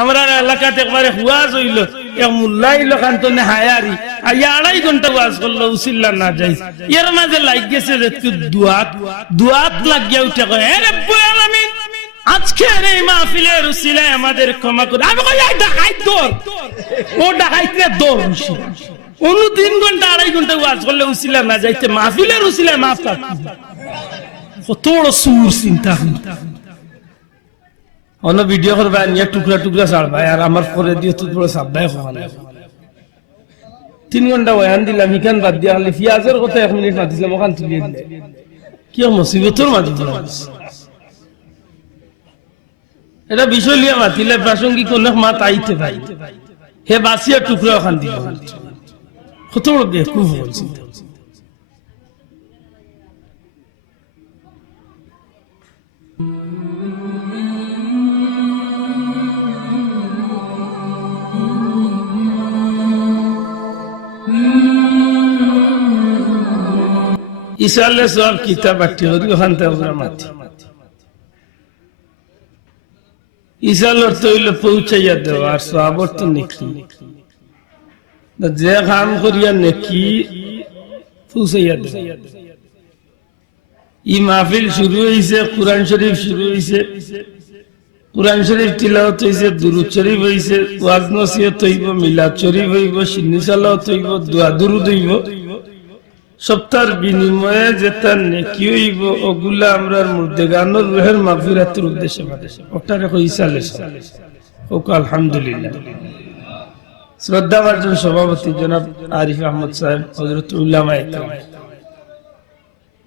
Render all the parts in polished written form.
আমরা এলাকাতে একবারে হুয়াজ হইল, এক মুল্লা হইলো খান্তনে হায়ারি আইয়া 2.5 ঘন্টা ওয়াজ করলো, উসিল্লা না যাই। এর মাঝে লাগ গেছে যে দুয়াত লাগিয়া উঠে কয়, হে রব্বুল আলামিন, আজকে এই মাহফিলের উসিলায় আমাদের ক্ষমা করে। আমি কই এই ডাকাইত দর, ও ডাকাইতরে দর উসি। 3 ঘন্টা 2.5 ঘন্টা ওয়াজ করলে উসিলা না যাইতে মাহফিলের উসিলায় মাফ পাক। কত বড় সুর চিন্তা অন্য ভিডিও করবা নিয়ে টুকরা টুকরা ছাড়বা, আর আমার পরে দিয়ে তো বড় সাবধায় খাওয়ানো। 3 ঘন্টা বয়ান দিলাম, ইখান বাদ দিয়া হলে পিয়াজের কথা 1 মিনিট মাতিছিলাম, ওখান তুলিয়ে দিলে কি মুসিবতর মাঝে এটা বিষয় লিয়া মাতিলে প্রাসঙ্গিক অনেক মাত আইতে পাই, হে বাসিয়া টুকরা ওখান দিল। কত বড় বেকুফ বলছি। ইসালে সব কিতাব আটটি হরি ওখান থেকে মাতি ইসাল অর্থ হইল পৌঁছাইয়া দেওয়া, আর সব অর্থ নেকি। যে কাম করিয়া নেকি পৌঁছাইয়া দেওয়া। ই মাহফিল শুরু হয়েছে, কুরআন শরীফ শুরু হয়েছে, কুরআন শরীফ তিলাওয়াত হইছে, দুরূদ শরীফ হইছে, ওয়াজ নসিহত হইব, মিলাদ শরীফ হইব, সিন্নি সালাওয়াত হইব, দোয়া দুরূদ হইব। সপ্তাহের বিনিময়ে যেটা নেকি হইব, ওগুলা আমরার মুর্দেগানোর রুহের মাগফিরাতের উদ্দেশ্যে পাঠাইছে। ওটারে কইসালে ওকে আলহামদুলিল্লাহ। শ্রদ্ধাভাজন সভাপতি জনাব আরিফ আহমদ সাহেব, হযরত উলামায়ে কেরাম,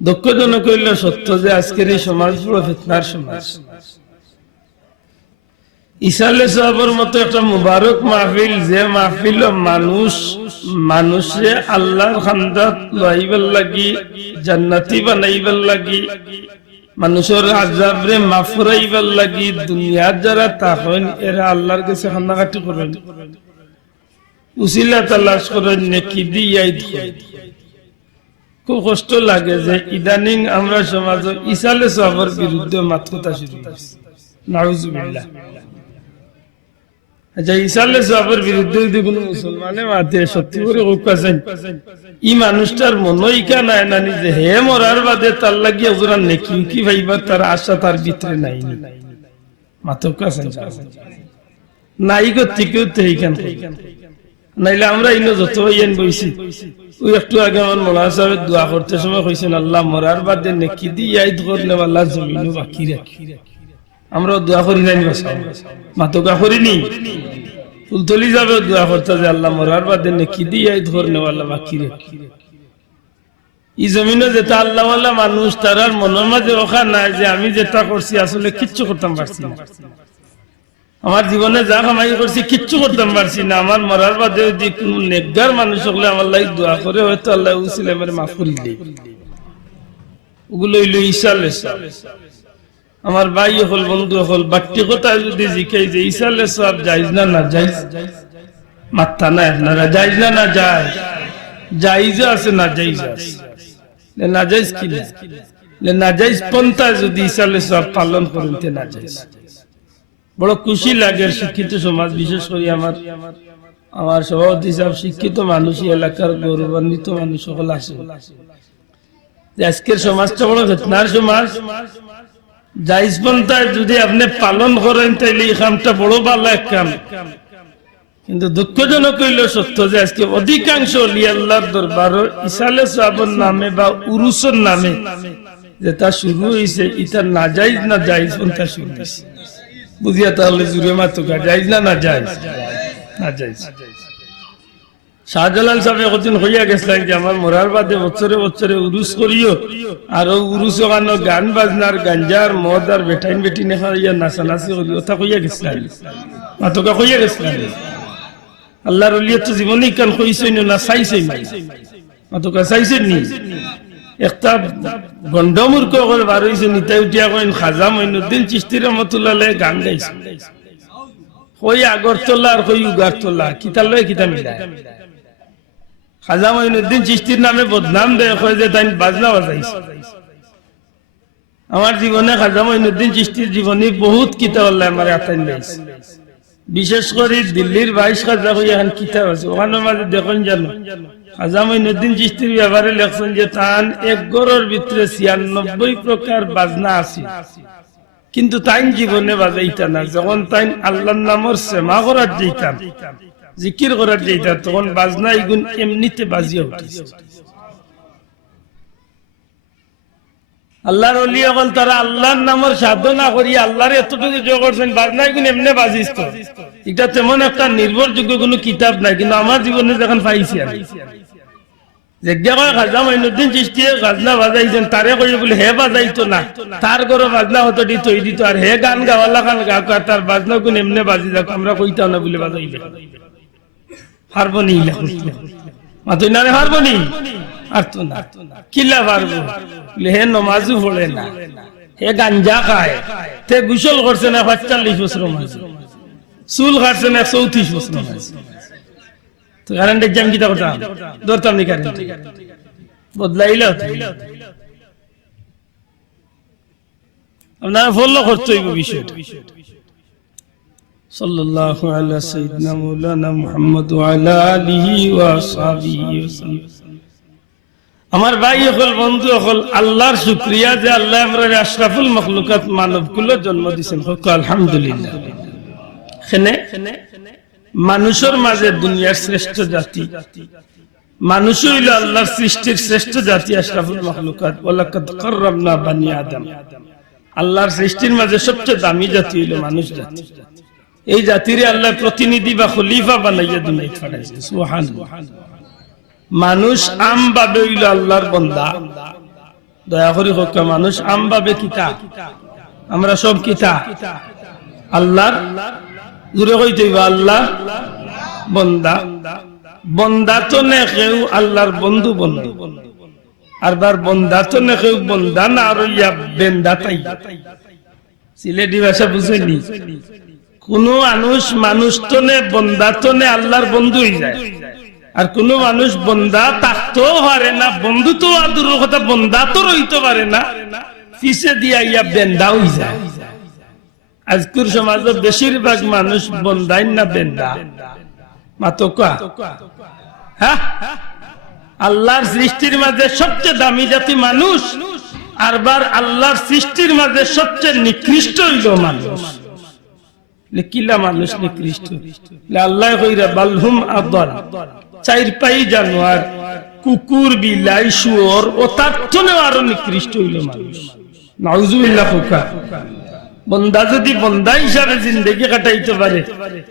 দুঃখজনক হইল সত্য যে আজকের এই সমাজ পুরো ফিতনার সমাজ। ইসালে সাহেবের মতো একটা মুবারক মাহফিল, যে মাহফিল মানুষে আল্লাহর খান্দাত লইবার লাগি, জান্নাতি বানাইবার লাগি, মানুষের আযাবরে মাফ করাইবার লাগি, দুনিয়ার যারা তাহন এরা আল্লাহর কাছে কান্নাকাটি করেন, উসিলা তালাশ করেন, নেকি দিয়াই ধরে। খুব কষ্ট লাগে যে ইদানিং আমরা সমাজ ইসালে সাহেবের বিরুদ্ধে মাতকতা শুরু হয়েছে। নাউজুবিল্লাহ। আচ্ছা, ইসালে সাহেবের বিরুদ্ধে যদি কোনো মুসলমানে মাতে সত্যি করে কাছেন, ই মানুষটার মনইকা নাই না, নিজে হে মরার বাদে তার লাগিয়ে ওজোরান নেকি কি ভাইবার তার আশা তার ভিতরে নাই। মাতক কাছেন নাই করতে কেউ তো এইখান নাইলে আমরা ইনো যত হইয়েন বইছি। ওই একটু আগে আমার মোলা সাহেব দোয়া করতে সময় কইছেন, আল্লাহ মরার বাদে নেকি দিয়ে করলে আল্লাহ জমিনও বাকি রাখি। আমরা দোয়া করি নাই মাতকা করিনি, ফুলতলি যাবে দোয়া করতে যে আল্লাহ মরার বাদে নেকি দিয়ে ধরনে আল্লাহ বাকি রাখি। এই জমিনে যেটা আল্লাহওয়ালা মানুষ, তারার মনের মাঝে ওখা নাই যে আমি যেটা করছি আসলে কিচ্ছু করতাম পারছি না, আমার জীবনে যা কামাই করছি কিচ্ছু করতাম পারছি না। আমার মরার বাদে যদি কোন নেকগার মানুষ হলে আমার লাগি দোয়া করে, হয়তো আল্লাহ উসিলে আমার মাফ করে দেয়। ওগুলো হইল ইসালে সাহেব। আমার ভাই হল, বন্ধু হল, বাট্টি কথা যদি জিজ্ঞাই যে ইসালে সব জায়েজ না না জায়েজ, মাত্তা না আপনারা জায়েজ না না জায়েজ, জায়েজ আছে না জায়েজ আছে, না জায়েজ কি না জায়েজ পন্থা যদি ইসালে সব পালন করেন তে না জায়েজ। বড় খুশি লাগে শিক্ষিত সমাজ, বিশেষ করে আমার সভাপতি সাহেব শিক্ষিত মানুষ, এলাকার গৌরবান্বিত মানুষ সকল আছে। আজকের সমাজটা বড় ফিতনার সমাজ। জায়েজ পন্থা যদি আপনি পালন করেন তাইলে এই কামটা বড় ভালো এক কাম। কিন্তু দুঃখজনক হইল সত্য যে আজকে অধিকাংশ ওলি আল্লাহর দরবার ইসালে সাহাবের নামে বা উরুসের নামে যেটা শুরু হয়েছে, এটা না জায়েজ না জায়েজ পন্থা শুরু হয়েছে। বুঝিয়া তাহলে জুড়ে মাতুকা জায়েজ না না জায়েজ, না জায়েজ। শাহজালাল সাহেব একদিন হইয়া গেছিলেন যে আমার মরার বাদে বছরে বছরে উরুস করিও, আর উরুস ওখানে গান বাজনার গাঞ্জার মদ আর বেটাইন বেটিনে খাইয়া নাচানাচি করি, ওটা কইয়া গেছিলেন, মাতুকা কইয়া গেছিলেন। আল্লাহর ওলিয়া তো জীবনই কান কইছেন না চাইছেন, মাতুকা চাইছেন নি। একটা গন্ডমূর্খ করে বার হয়েছে, নিতাই উঠিয়া কইন খাজা মঈনুদ্দিন চিশতি রহমাতুল্লাহ গান গাইছে, কই আগরতলা আর কই উগারতলা, কিতার লয় কিতা মিলায়। খাজা মঈনুদ্দিন চিশতির নামে বদনাম দেয়, কয় যে তাই বাজনা বাজাইছে। আমার জীবনে খাজা মঈনুদ্দিন চিশতির জীবনী বহুত কিতাব আল্লাহ আমার আতাইন দিয়েছে। বিশেষ করে দিল্লির 22 খাজা হয়ে এখন কিতাব আছে, ওখানের মাঝে দেখুন জানো খাজা মঈনুদ্দিন চিশতির ব্যাপারে লেখছেন যে তান এক গড়ের ভিতরে 96 প্রকার বাজনা আছে, কিন্তু তাই জীবনে বাজাইতা না। যখন তাই আল্লাহর নামর সেমা করার যেতাম, জিকির করার যেতাম, তখন বাজনা এগুন এমনিতে বাজিয়ে উঠেছে। আল্লাহর ওলি হল তারা আল্লাহর নামের সাধনা করি আল্লাহর এতটুকু যোগ করছেন, বাজনা এগুন এমনি বাজিত। এটা তেমন একটা নির্ভরযোগ্য কোনো কিতাব নাই, কিন্তু আমার জীবনে যখন পাইছি আমি খাজা মঈনুদ্দিন চিশতি বাজনা বাজাইছেন, তারে কই বলে হে বাজাইতো না, তার ঘরে বাজনা হতো তৈরি দিত, আর হে গান গাওয়ালা গান গা তার বাজনা কোন এমনি বাজি যাক, আমরা কইতাম না বলে বাজাইলে পারবো নি মাতুই না পারবো নি আর তো না কিলা পারবো বলে হে নমাজও পড়ে না, হে গাঞ্জা খায়, তে গোসল করছে না 45 বছর মাঝে, চুল কাটছে না 34 বছর মাঝে। তো কারেন্ট এক্সাম কিতা করতাম, ধরতাম নি কারেন্ট, বদলাইলে আপনারা ফলো করতে হইব বিষয়টা। সাল্লাল্লাহু আলা সাইয়্যিদিনা মাওলানা মুহাম্মদ ওয়া আলা আলিহি ওয়া আসহাবিহি ওয়াসাল্লাম। আমার ভাই হল, বন্ধু হল, আল্লাহর শুকরিয়া যে আল্লাহ আমরা আশরাফুল মাখলুকাত মানবকুল জন্ম দিয়েছেন, আলহামদুলিল্লাহ। মানুষের মাঝে দুনিয়ার শ্রেষ্ঠ জাতি, মানুষ হইল আল্লাহর সৃষ্টির শ্রেষ্ঠ জাতি, আশরাফুল মাখলুকাত। ওয়ালাকাদ কাররামনা বানি আদম, আল্লাহর সৃষ্টির মাঝে সবচেয়ে দামি জাতি হইল মানুষ জাতি। এই জাতির আল্লাহ প্রতিনিধি বা খলিফা বানাইয়া দুনিয়ায় পাঠাইছেন, সুবহানাল্লাহ। মানুষ আম ভাবে হইল আল্লাহর বান্দা, দয়া করে হোক, মানুষ আম ভাবে কিতা, আমরা সব কিতা আল্লাহর, জুড়ে কইতে হইব আল্লাহ বান্দা। বান্দা তো নে কেউ আল্লাহর বন্ধু বন্ধু, আর বার বান্দা তো নে কেউ বান্দা না আর ইয়া বেন্দা তাই। সিলেটি ভাষা বুঝেনি, কোন মানুষ তো নে বান্দা তো নে আল্লাহর বন্ধু হয়ে যায়, আর কোন মানুষ বন্দা থাকতেও পারে না, বন্ধু তো আদুর কথা, বন্দা তো রইতে পারে না, পিছে দিয়া ইয়া বেন্দা হয়ে যায়। আজকের সমাজে বেশিরভাগ মানুষ বন্দাই না বেন্দা মাতকা। হ্যাঁ, আল্লাহর সৃষ্টির মাঝে সবচেয়ে দামি জাতি মানুষ, আর বার আল্লাহর সৃষ্টির মাঝে সবচেয়ে নিকৃষ্ট হইল মানুষ। কিলা মানুষ নিকৃষ্ট, আল্লাহ কইরা বালহুম আদল, চার পাই জানোয়ার, কুকুর, বিলাই, শুয়োর, ও তার থেকেও আরো নিকৃষ্ট হইল মানুষ। নাউজুবিল্লাহ। বন্দা যদি বন্দা হিসাবে জিন্দগি কাটাইতে পারে,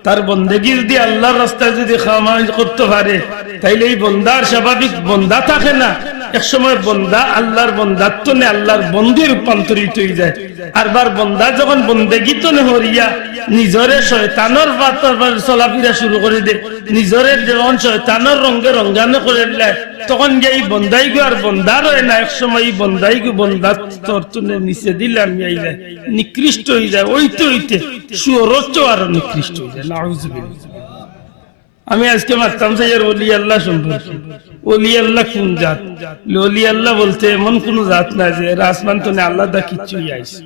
তার বন্দেগি যদি আল্লাহর রাস্তায় যদি খামাই করতে পারে, তাইলে এই বন্দার স্বাভাবিক বন্দা থাকে না, এক সময় বন্দা আল্লাহর বন্দাত্ব নে আল্লাহর বন্ধে রূপান্তরিত হয়ে যায়। আর বার বন্দা যখন বন্দেগি তো নে হরিয়া নিজরে শয়তানের চলাফেরা শুরু করে দে, নিজরে যখন শয়তানের রঙে রঙ্গানো করে দেয়, তখন যে এই বন্দাই গো আর বন্দার হয় না, এক সময় এই বন্দাই গো বন্দাত্বর নিচে দিলে আমি যায় নিকৃষ্ট হয়ে যায়। ওইতে হইতে সুরচ আরো নিকৃষ্ট হয়ে যায়। নাউজুবিল্লাহ। আমি আজকে মারতাম যে ওলি আল্লাহ সম্পর্কে, ওলি আল্লাহ কোন জাত? ওলি আল্লাহ বলতে এমন কোন জাত না যে আসমান তো আল্লাহ দা কিচ্ছুই আইছে।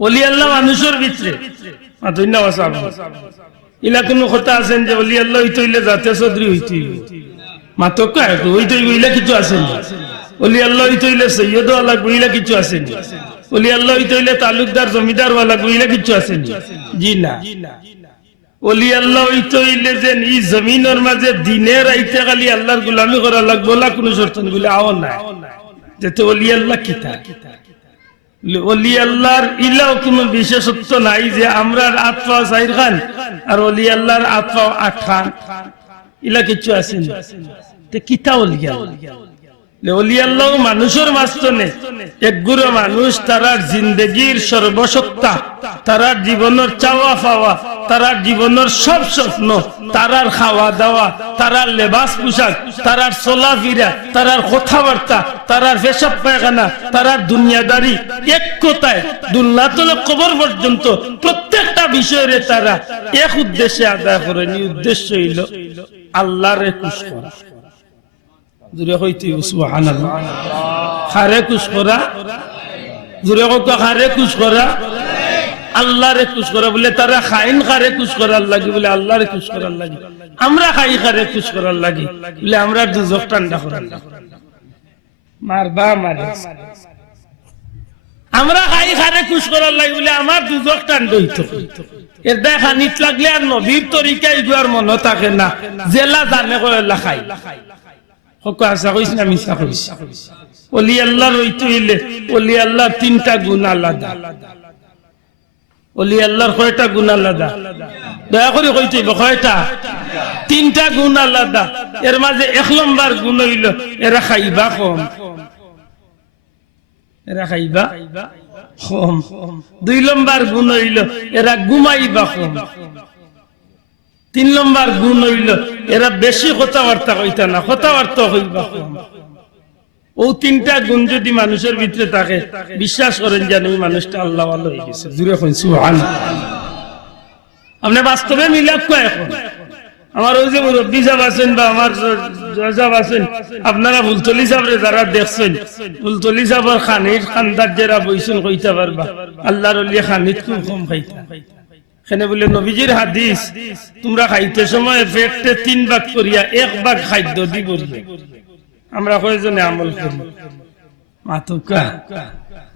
ওলি আল্লাহ মানুষের ভিতরে ইলা কোন কথা আছেন যে ওলি আল্লাহ হইতে হইলে জাতে চৌধুরী হইতে হইবে, মাতকা হইতে হইবে, ইলা কিছু আছেন? ওলি আল্লাহ হইতে হইলে সৈয়দ ওয়ালা গুইলা কিছু আছেন? ওলি আল্লাহ হইতে হইলে তালুকদার জমিদার ওয়ালা গুইলা কিছু আছেন? জি না। ওলি আল্লাহ হইতে হইলে যে এই জমিনের মাঝে দিনে রাইতে খালি আল্লাহর গোলামি করা লাগবে না, কোন শর্ত বলে আও না, যেতে ওলি আল্লাহ কিতা। ওলি আল্লাহর ইলাও কোন বিশেষত্ব নাই যে আমরা আত্মা সাইর খান আর ওলি আল্লাহর আত্মা 8 খান, ইলা কিছু আছেন? কিতা ওলি আল্লাহ? ওলি আল্লাহ মানুষের মাঝখানে একগুলো মানুষ, তারার জিন্দগির সর্বসত্তা, তারার জীবনের চাওয়া পাওয়া, তারার জীবনের সব স্বপ্ন, তারার খাওয়া দাওয়া, তারার লেবাস পোশাক, তারার চলাফেরা, তারার কথাবার্তা, তারার পেশাব পায়খানা, তারার দুনিয়াদারি, এক কথায় দুনিয়াতলে কবর পর্যন্ত প্রত্যেকটা বিষয়ে তারা এক উদ্দেশ্যে আদায় করেন। উদ্দেশ্য হইল আল্লাহরে খুশ করা। জুড়ে কইতে সুবহানাল্লাহ। খারে খুশ করা, জুড়ে কত খারে খুশ করা, আল্লাহরে খুশ করা বলে তারা খাইন খারে খুশ করার লাগে বলে আল্লাহরে খুশ করার লাগে আমরা খাই খারে খুশ করার লাগে বলে আমরা দুজক ঠান্ডা করার লাগে মারবা মারে আমরা খাই খারে খুশ করার লাগে বলে আমার দুজক ঠান্ডা হইতো এর দেখা নিত লাগলে আর নবীর তরিকায় গুয়ার মনে থাকে না জেলা জানে করে খাই হক আশা কইছ না মিছা কইছ ওলি আল্লাহর হইতে হইলে ওলি আল্লাহর তিনটা গুণ আলাদা ওলি আল্লাহর কয়টা গুণ আলাদা দয়া করে কইতে কয়টা তিনটা গুণ আলাদা এর মাঝে এক নম্বর গুণ হইল এরা খাইবা কম এরা খাইবা কম দুই নম্বর গুণ হইল এরা ঘুমাইবা কম তিন নম্বর গুণ হইল এরা বেশি কথাবার্তা কইতা না কথাবার্তা হইবা কম ও তিনটা গুণ যদি মানুষের ভিতরে থাকে বিশ্বাস করেন যেন ওই মানুষটা আল্লাহ ওয়ালা হয়ে গেছে জুড়ে কইন সুবহানাল্লাহ আপনি বাস্তবে মিলাপ কয় এখন আমার ওই যে মুরব্বী সাহেব আছেন বা আমার সাহেব আছেন আপনারা বুলতলি সাহেবরে যারা দেখছেন বুলতলি সাহেবের খানির খান্দার যারা বইছেন কইতে পারবা আল্লাহর ওলি খানিত খুব কম খাইতা এখানে বলে নবীজির হাদিস তোমরা খাইতে সময় পেটে 3 ভাগ করিয়া 1 ভাগ খাদ্য দিব আমরা কয়জনে আমল করি মাতুকা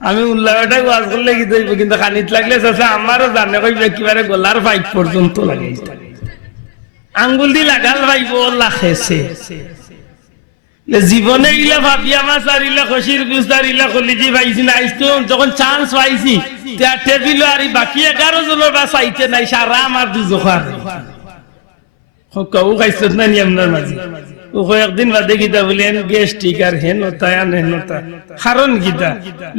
আমি উল্লাহটা ওয়াজ করলে কি দেব কিন্তু খানিত লাগলে চাচা আমারও জানে কইবে কিবারে গলার ফাইট পর্যন্ত লাগে আঙ্গুল দি লাগাল ভাইবো লাখেছে জীবনে ইলা ভাবিয়া মাছ আর ইলা খসির গুস্তার ইলা কলিজি ভাইছি না আইতো যখন চান্স পাইছি তা টেবিল আর বাকি 11 জনের বা চাইতে নাই সারা আমার দুজখার হকাও গাইছ না নিয়মনার মাঝে ও কয়েকদিন বাদে গিতা বলেন গ্যাস্ট্রিক আর হেনতা আর হেনতা কারণ গিতা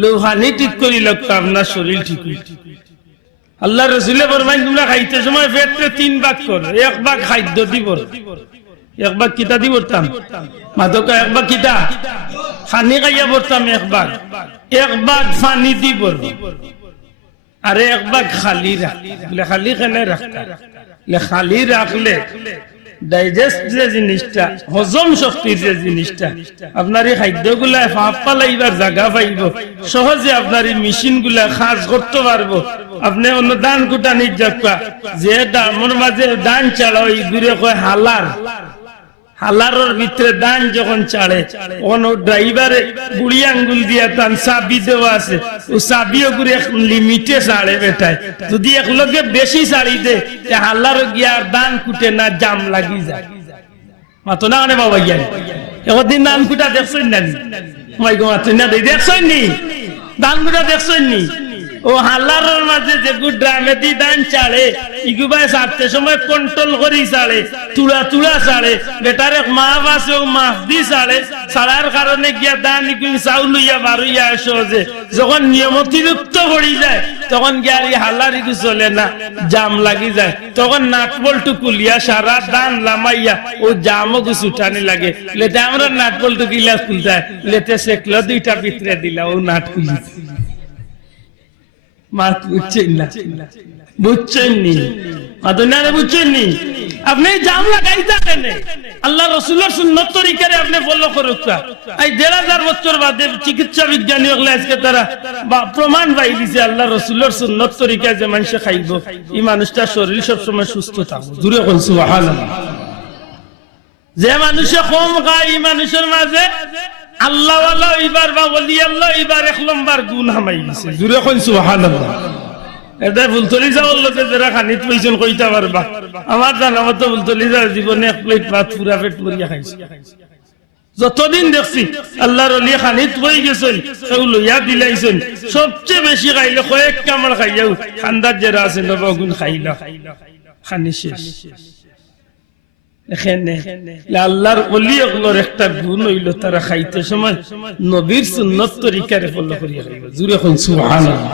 লোহানি ঠিক করি লোক আপনার শরীর ঠিক আল্লাহ রাসূলে ফরমাইন তোমরা খাইতে সময় পেটে 3 ভাগ করো 1 ভাগ খাদ্য দিব 1 ভাগ কিতা দিব বলতাম মাদকা 1 ভাগ কিতা পানি খাইয়া বলতাম 1 ভাগ 1 ভাগ পানি দিব আর 1 ভাগ খালি রাখ বলে খালি কেনে রাখতা লে খালি রাখলে ডাইজেস্ট যে জিনিসটা হজম শক্তির যে জিনিসটা আপনার এই খাদ্যগুলা ফাঁপ পালাইবার জায়গা পাইব সহজে আপনার এই মেশিনগুলা কাজ করতে পারবো আপনি অন্য দান কুটানির যাবা যে দামর মাঝে দান চালাও এই ঘুরে কয় হালার হালারের ভিতরে দান যখন চাড়ে তখন ও ড্রাইভারে বুড়ি আঙ্গুল দিয়া তান চাবি দেওয়া আছে ও চাবিও করে লিমিটে চাড়ে বেটায় যদি এক লগে বেশি চাড়ি দে হালার গিয়া দান কুটে না জাম লাগি যায় মাতো না মানে বাবা গিয়া একদিন দান কুটা দেখছেন না মাই গো মাতো না দেখছেন নি দান কুটা দেখছেন নি ও হালারের মাঝে যে ড্রামে দি দান চাড়ে ইগুবাই সারতে সময় কন্ট্রোল করি চাড়ে তুড়া তুড়া চাড়ে বেটার এক মাফ আছে ও মাফ দি চাড়ে চাড়ার কারণে গিয়া দান ইগুন চাউল ইয়া বারুইয়া সহজে যখন নিয়ম অতিরিক্ত পড়ি যায় তখন গিয়ারি হালার ইগু চলে না জাম লাগি যায় তখন নাট বল্টু কুলিয়া সারা দান লামাইয়া ও জামও কিছু উঠানি লাগে লেতে আমরা নাট বল্টু গিলাস খুলতে লেতে সেকলো 2টা ভিতরে দিলা ও নাট খুলি মাত বুঝছেন না বুঝছেন নি আদনারে বুঝছেন নি আপনি জাম লাগাইতা কেন আল্লাহ রাসূলের সুন্নাত তরিকারে আপনি ফলো করুকা এই 1000 বছর বাদে চিকিৎসা বিজ্ঞানী হলে আজকে তারা প্রমাণ পাই দিছে আল্লাহ রাসূলের সুন্নাত তরিকায় যে মানুষ খাইবো এই মানুষটার শরীর সব সময় সুস্থ থাকবে জোরে কোন সুবহানাল্লাহ যে মানুষ কম খায় এই মানুষের মাঝে আল্লাহ ওয়ালা ইবার বা ওলি আল্লাহ ইবার 1 নম্বর গুণ হামাই দিছে জোরে কইন সুবহানাল্লাহ এটা বুলতলি যাওয়ার লোকে যারা খানিত পয়সন কইতা পারবা আমার জানা মতো বুলতলি যাওয়ার জীবনে 1 প্লেট ভাত পুরা পেট ভরিয়া খাইছে যতদিন দেখছি আল্লাহর ওলি খানিত বই গেছেন সেও লইয়া দিলাইছেন সবচেয়ে বেশি খাইলে কয়েক কামড় খাইয়াও খান্দার যারা আছে নবগুণ খাইলা খানি শেষ এখানে আল্লাহর ওলিগুলোর একটা গুণ হইল তারা খাইতে সময় নবীর সুন্নাত তরিকারে ফলো করিয়া খাইবে জোরে কোন সুবহানাল্লাহ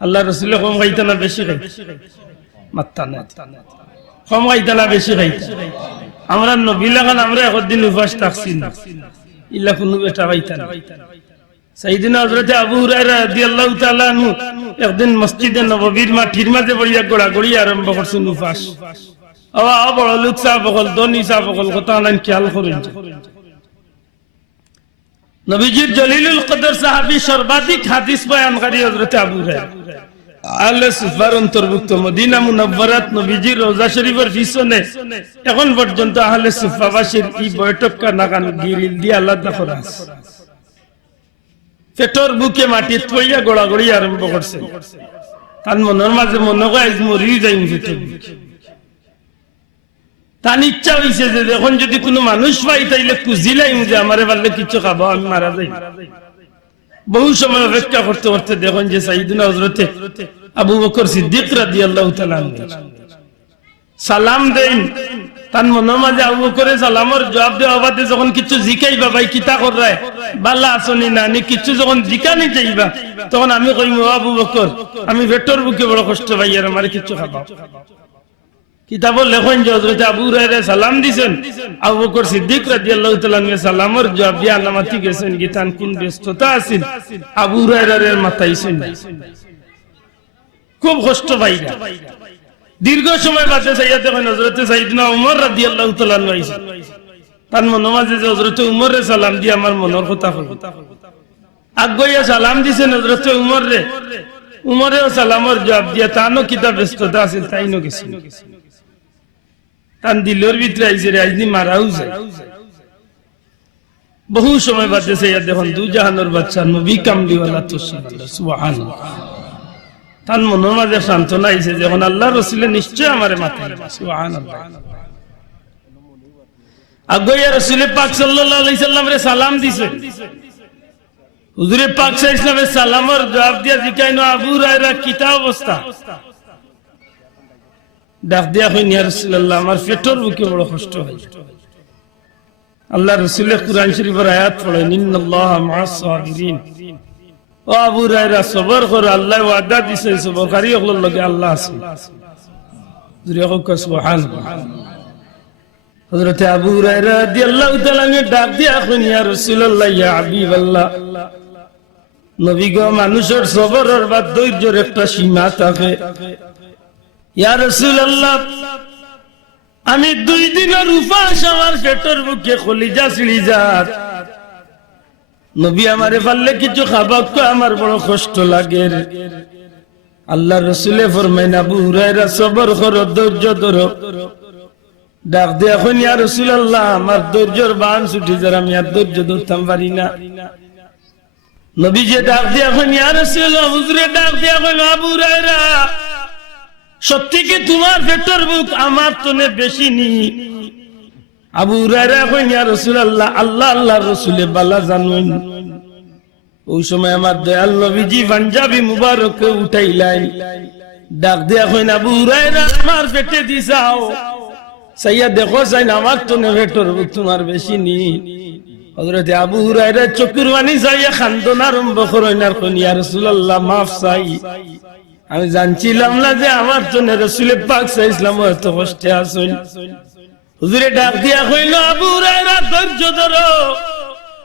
আল্লাহ রাসূল কম খাইতা না বেশি খাইতা মাত্তা না কম খাইতা না বেশি খাইতা আমরা নবী লাগান আমরা একদিন উপবাস থাকছি না ইল্লা কোন বেটা খাইতা না সাইয়েদনা হযরত আবু হুরায়রা রাদিয়াল্লাহু তাআলা আনহু একদিন মসজিদে নববীর মাটির মাঝে পড়িয়া গোড়াগড়ি আরম্ভ করছেন উপবাস বড় লোক সাহেব বল ধনী সাহেব বল কথা নান খেয়াল করেন নবীজির জলিলুল কদর সাহাবী সর্বাধিক হাদিস বয়ানকারী হযরত আবু হুরায়রা আহলে সুফার অন্তর্ভুক্ত মদিনা মুনাওয়ারাত নবীজির রওজা শরীফের পিছনে এখন পর্যন্ত আহলে সুফাবাসীর এই বৈঠক নাগান গিরিল দিয়ে আলাদা করা আছে। পেটর বুকে মাটি থইয়া গোড়াগড়ি আরম্ভ করছে। তার মনের মাঝে মনে হয় আজ মরিও যাইম পেটর বুকে। তার ইচ্ছা হয়েছে যে এখন যদি কোনো মানুষ পাই তাইলে খুঁজিলাইম যে আমারে পারলে কিছু খাবো, আমি মারা যাই। বহু সময় অপেক্ষা করতে করতে দেখুন যে সাইয়েদনা হযরতে আবু বকর সিদ্দিক রাদিয়াল্লাহু তাআলা সালাম দেন। তার মনের মাঝে আবু বকরের সালামের জবাব দেওয়া বাদে যখন কিছু জিকাইবা ভাই কিতা কররায় বালা আসনি না নি কিছু যখন জিকানি যাইবা তখন আমি কইম আবু বকর আমি পেটর বুকে বড় কষ্ট পাই আর আমার কিছু খাবা। কিতাব লেখেন যে হযরত আবু হুরায়রা সালাম দিছেন, আবু বকর সিদ্দিক রাদিয়াল্লাহু তাআলা সালামের জবাব দিয়ে আলামতি গেছেন গিতান কোন ব্যস্ততা আছিল আবু হুরায়রার মাথাইছেন খুব কষ্ট পাইরা। দীর্ঘ সময় বাদে সাইয়া দেখেন হযরত সাইয়েদনা ওমর রাদিয়াল্লাহু তাআলা আইছেন। তার মনের মাঝে যে হযরত ওমরের সালাম দিয়ে আমার মনের কথা হল। আগুয়া সালাম দিছেন হযরত ওমর রে, ওমরেও সালামের জবাব দিয়ে তানো কিতাব ব্যস্ততা আছিল তাইনো গেছেন। তান দিলের ভিতরে আইছে রে আইনি মারাও যায়। বহু সময় বাদে সাইয়া দেখেন দু জাহানের বাদশা নবী কামলিওয়ালা তো সুবহানাল্লাহ। তার মনের মাঝে সান্ত্বনা আইছে যখন আল্লাহ রসুলে নিশ্চয় আমার মাথায় সুবহানাল্লাহ। আগুয়া রাসূল পাক সাল্লাল্লাহু আলাইহি সাল্লামরে সালাম দিছে। হুজুরে পাক সাল্লাল্লাহু আলাইহি সাল্লামের সালামের জবাব দিয়া জিকাইনো আবু হুরায়রা কিতা অবস্থা? ডাক দিয়া কইন ইয়া রাসূলুল্লাহ আমার পেটর বুকে বড় কষ্ট হয়। আল্লাহ রাসূল কুরআন শরীফের আয়াত পড়েন ইন্নাল্লাহা মা'আস সাবিরিন। ও আবু হুরায়রা সবর কর, আল্লাহ ওয়াদা দিছে সবরকারী হলোর লগে আল্লাহ আছে। জুরে হোক সুবহানাল্লাহ। হযরত আবু হুরায়রা রাদিয়াল্লাহু তাআলা ডাক দিয়া কইন ইয়া রাসূলুল্লাহ ইয়া হাবিবাল্লাহ নবী গো মানুষের সবরের বা ধৈর্যের একটা সীমা থাকে। ইয়া রাসূলুল্লাহ আমি 2 দিনের উপাস আমার পেটের বুকে কলিজা ছিড়ি যাত। নবী আমারে পারলে কিছু খাবার তো আমার বড় কষ্ট লাগে। আল্লাহ রাসূলে ফরমাইন আবু হুরায়রা সবর করো, ধৈর্য ধরো। ডাক দিয়া কইন ইয়া রাসূলুল্লাহ আমার ধৈর্যের বাঁধ ছুটি যার আমি আর ধৈর্য ধরতাম পারি না। নবী যে ডাক দিয়া কইন ইয়া রাসূলুল্লাহ, হুজুরে ডাক দিয়া কইন আবু হুরায়রা সত্যি কি তোমার পেটের বুক আমার তনে বেশি নি? আবু হুরায়রা কইন ইয়া রাসূলুল্লাহ আল্লাহ আল্লাহর রাসূলে বালা জানেন। ওই সময় আমার দয়াল নবীজি পাঞ্জাবি মুবারক উঠাইলাই। ডাক দিয়া কইন আবু হুরায়রা আমার পেটে দিছাও সাইয়া দেখো যাই আমার তনে পেটের বুক তোমার বেশি নি। হযরত আবু হুরায়রা চোখের পানি যাইয়া কান্দন আরম্ভ করেন আর কইন ইয়া রাসূলুল্লাহ মাফ চাই, আমি জানছিলাম না যে আমার জন্য রাসূল পাক সাল্লাল্লাহু আলাইহি ওয়াসাল্লাম এত কষ্টে আছেন। হুজুরে ডাক দিয়া কইল আবু হুরায়রা ধৈর্য ধরো,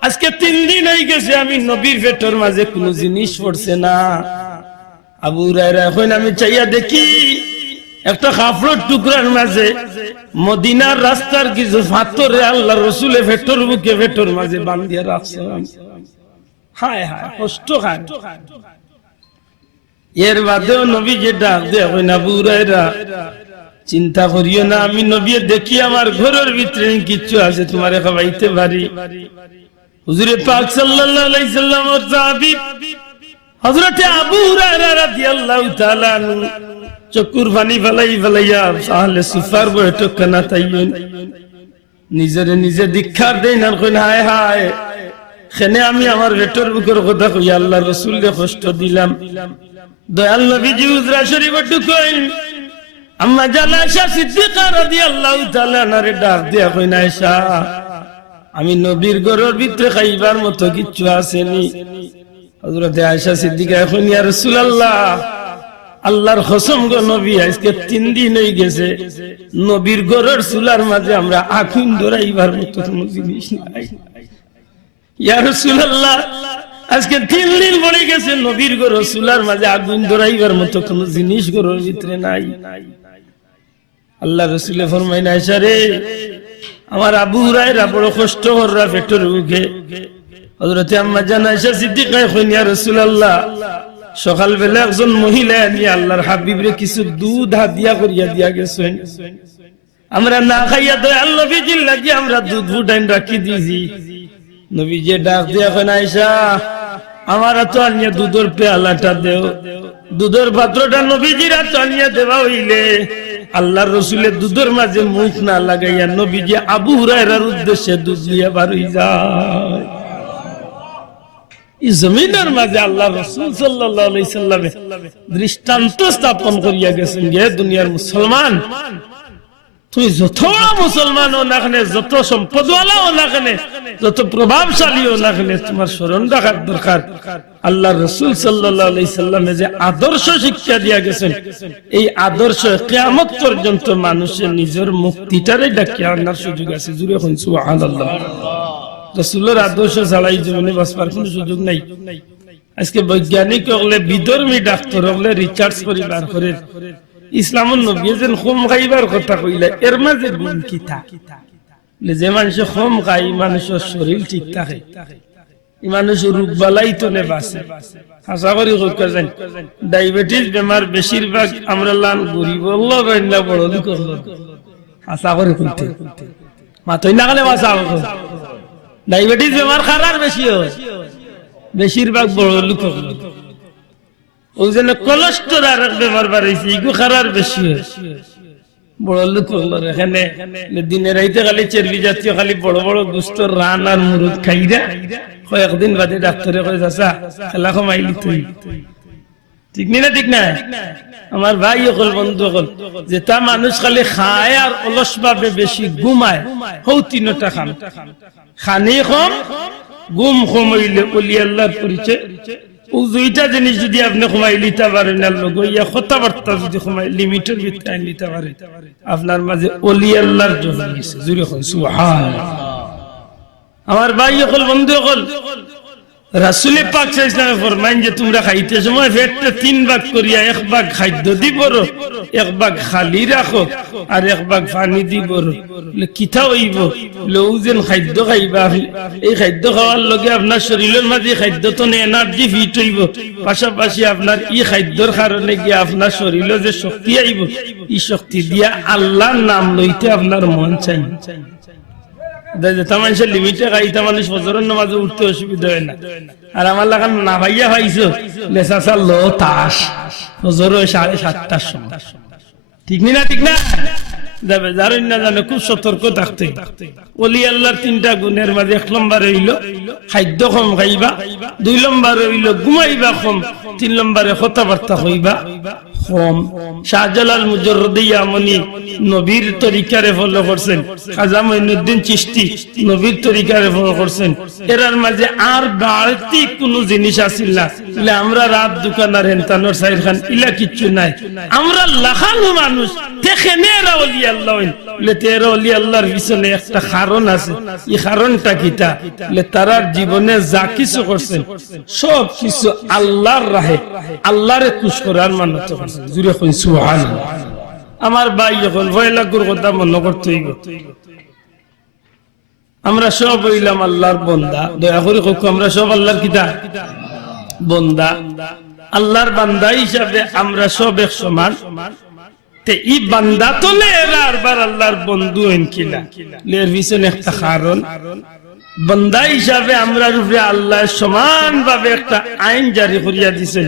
আজকে 3 দিন হয়ে গেছে আমি নবীর পেটের মাঝে কোনো জিনিস পড়ছে না। আবু হুরায়রা কইন আমি চাইয়া দেখি একটা কাপড়ের টুকরার মাঝে মদিনার রাস্তার কিছু পাথরে আল্লাহ রাসূলের পেটের বুকে পেটের মাঝে বাঁধিয়া রাখছে। হায় হায় কষ্ট খায়। এর বাদেও নবী যে ডাক দেয়া কইন আবু হুরায়রা চিন্তা করিও না, আমি নবী দেখি আমার ঘরের ভিতরে কিছু আছে তোমারে খাওয়াইতে পারি। হুজুরে পাক সাল্লাল্লাহু আলাইহি সাল্লামের সাহাবী হযরত আবু হুরায়রা রাদিয়াল্লাহু তাআলা চকুর পানি ফলাইয়া আহলে সুফার বৈঠক কানা তাইয়েন নিজের নিজে দীক্ষার দেন আর কইন হায় হায় খেনে আমি আমার পেটের বুকের কথা কই আল্লাহর রাসূলকে কষ্ট দিলাম। দয়াল নবীজি হুজরা শরীফে ঢুকলেন। আম্মা জান আয়েশা সিদ্দিকা রাদিয়াল্লাহু তাআলা আনহারে ডাক দিয়া কইন আয়েশা আমি নবীর ঘরের ভিতরে খাইবার মতো কিছু আসেনি। হযরত আয়েশা সিদ্দিকা কইন ইয়া রাসূলুল্লাহ আল্লাহর কসম গো নবী আজকে 3 দিন হয়ে গেছে নবীর ঘরের চুলার মাঝে আমরা আগুন ধরাইবার মতো কোনো জিনিস নাই। ইয়া রাসূলুল্লাহ আজকে 3 দিন পড়ে গেছে নবীর ঘরের চুলার মাঝে আগুন ধরাইবার মতো কোনো জিনিস ঘরের ভিতরে নাই। আল্লাহ রাসূল ফরমাইন আয়েশা রে আমার আবু হুরায়রা বড় কষ্ট হররা পেটের বুকে। হযরত আম্মা জান আয়েশা সিদ্দিকা কইন ইয়া রাসূলুল্লাহ সকালবেলা একজন মহিলা নিয়ে আল্লাহর হাবিবরে কিছু দুধ হাদিয়া করিয়া দিয়া গেছেন। আমরা না খাইয়া দয়াল নবীজির লাগি আমরা দুধ ফুটাইন রাখি দিয়েছি। নবীজি ডাক দিয়া কেন আয়েশা আমার তো আনিয়া দুধের পেয়ালাটা দেও। দুধের পাত্রটা নবীজির তো আনিয়া দেওয়া হইলে আল্লাহর রাসূলের দুধের মাঝে মুখ না লাগাইয়া নবীজি আবু হুরায়রার উদ্দেশ্যে দুধ নিয়ে বার হই যায়। এই জমিনের মাঝে আল্লাহ রাসূল সাল্লাল্লাহু আলাইহি সাল্লামে দৃষ্টান্ত স্থাপন করিয়া গেছেন যে দুনিয়ার মুসলমান তুই যত মুসলমান ও না কেন, যত সম্পদওয়ালা ও না কেন, যত প্রভাবশালী ও না কেন, তোমার স্মরণ রাখার দরকার আল্লাহ রাসূল সাল্লাল্লাহু আলাইহি সাল্লামে যে আদর্শ শিক্ষা দিয়া গেছেন, এই আদর্শ কিয়ামত পর্যন্ত মানুষের নিজের মুক্তিটারে ডাকিয়ে আনার সুযোগ আছে। জুড়ে হন সুবহানাল্লাহ। রাসূলের আদর্শ ছাড়াই জীবনে বাঁচবার কোনো সুযোগ নাই। আজকে বৈজ্ঞানিক হলে, বিধর্মী ডাক্তার হলে রিসার্চ করিবার করে ইসলামের নবী যেন কম খাইবার কথা কইলা, এর মাঝে গুণ কি থাকে? যে মানুষ কম খাই মানুষের শরীর ঠিক থাকে, মানুষের রোগ বালাই তো নে বাঁচে। আশা করি কইকা যান ডায়াবেটিস বেমার বেশিরভাগ আমরা লান গরিব হল্লো না বড় লোক হল্লো। আশা করি কইতে মাতই না গেলে বাঁচা হতো। ডায়াবেটিস বেমার খারার বেশি হয়, বেশিরভাগ বড় লোক হল্লো। ওই জন্য কোলেস্টেরল বেমার বাড়াইছে, ইগো খারার বেশি হয় বড় লোক হল্লো। এখানে দিনে রাইতে খালি চর্বি জাতীয় খালি বড় বড় গোস্ত রান আর মুরুদ খাইরা কয়েকদিন বাদে ডাক্তারে কয়ে চাচা খেলা কমাইলি তুই। ঠিক না ঠিক না? আমার ভাই হল বন্ধু হল যেটা মানুষ খালি খায় আর অলস ভাবে বেশি ঘুমায়, হৌ তিনটা খান, খানি কম ঘুম কম হইলে ওলি আল্লাহর পরিচয়। ও দুইটা জিনিস যদি আপনি কমাই লিতে পারেন, কথাবার্তা যদি কমাই লিমিটের ভিতরে নিতে পারে, আপনার মাঝে ওলি আল্লাহর জন্য জুড়ে হন সুবহানাল্লাহ। আমার ভাই হল বন্ধু হল রাসূল পাক সাল্লাল্লাহু আলাইহি ওয়াসাল্লাম ফরমাইন যে তোমরা খাইতে সময় পেটটা তিন ভাগ করিয়া এক ভাগ খাদ্য দিব, এক ভাগ খালি রাখো আর এক ভাগ পানি দিব। কিতা হইব? লৌজেন খাদ্য খাইবা, এই খাদ্য খাওয়ার লগে আপনার শরীরের মাঝে খাদ্য তো এনার্জি ফিট হইব, পাশাপাশি আপনার এই খাদ্যর কারণে গিয়ে আপনার শরীরে যে শক্তি আইব, এই শক্তি দিয়া আল্লাহর নাম লইতে আপনার মন চাই। মানুষের লিমিটে খাইতে মানুষ ফজরের নামাজে উঠতে অসুবিধা হয় না। আর আমার লাগান না ভাইয়া পাইছো লেসা লো তাস ফজর 7:30টার সময়। ঠিক না ঠিক না? যাবে যারা না জানে খুব সতর্ক থাকতে। ওলি আল্লাহর তিনটা গুণের মাঝে 1 নম্বর হইল খাদ্য কম খাইবা, 2 নম্বর হইল ঘুমাইবা কম, 3 নম্বরে কথাবার্তা হইবা কম। শাহজালাল মুজাররদি ইয়ামানি নবীর তরিকারে ফলো করছেন, খাজা মঈনুদ্দিন চিশতি নবীর তরিকারে ফলো করছেন। এরার মাঝে আর বাড়তি কোনো জিনিস আসিল না। বলে আমরা রাত দোকানার হেনতানোর সাইর খান ইলা কিচ্ছু নাই, আমরা লাখানো মানুষ দেখেনে এরা ওলি আল্লাহ হইন। বলে তেরা ওলি আল্লাহর পিছনে একটা কারণ আছে। এই কারণটা কিটা? বলে তারার জীবনে যা কিছু করছেন সব কিছু আল্লাহর রাহে, আল্লাহরে খুশ করার মানত করছেন। জুড়ে কই সুবহানাল্লাহ। আমার ভাই যখন ভয়লাগুর কথা মনে করতে হইব, আমরা সব হইলাম আল্লাহর বান্দা। দয়া করে কোক আমরা সব আল্লাহর কিতা বান্দা। আল্লাহর বান্দা হিসাবে আমরা সব এক সমান। তে এই বান্দা তো লেরারবার আল্লাহর বন্ধু হইন কিনা, লের পিছনে একটা কারণ। বান্দা হিসাবে আমরা রূপে আল্লাহ সমান ভাবে একটা আইন জারি করিয়া দিছেন,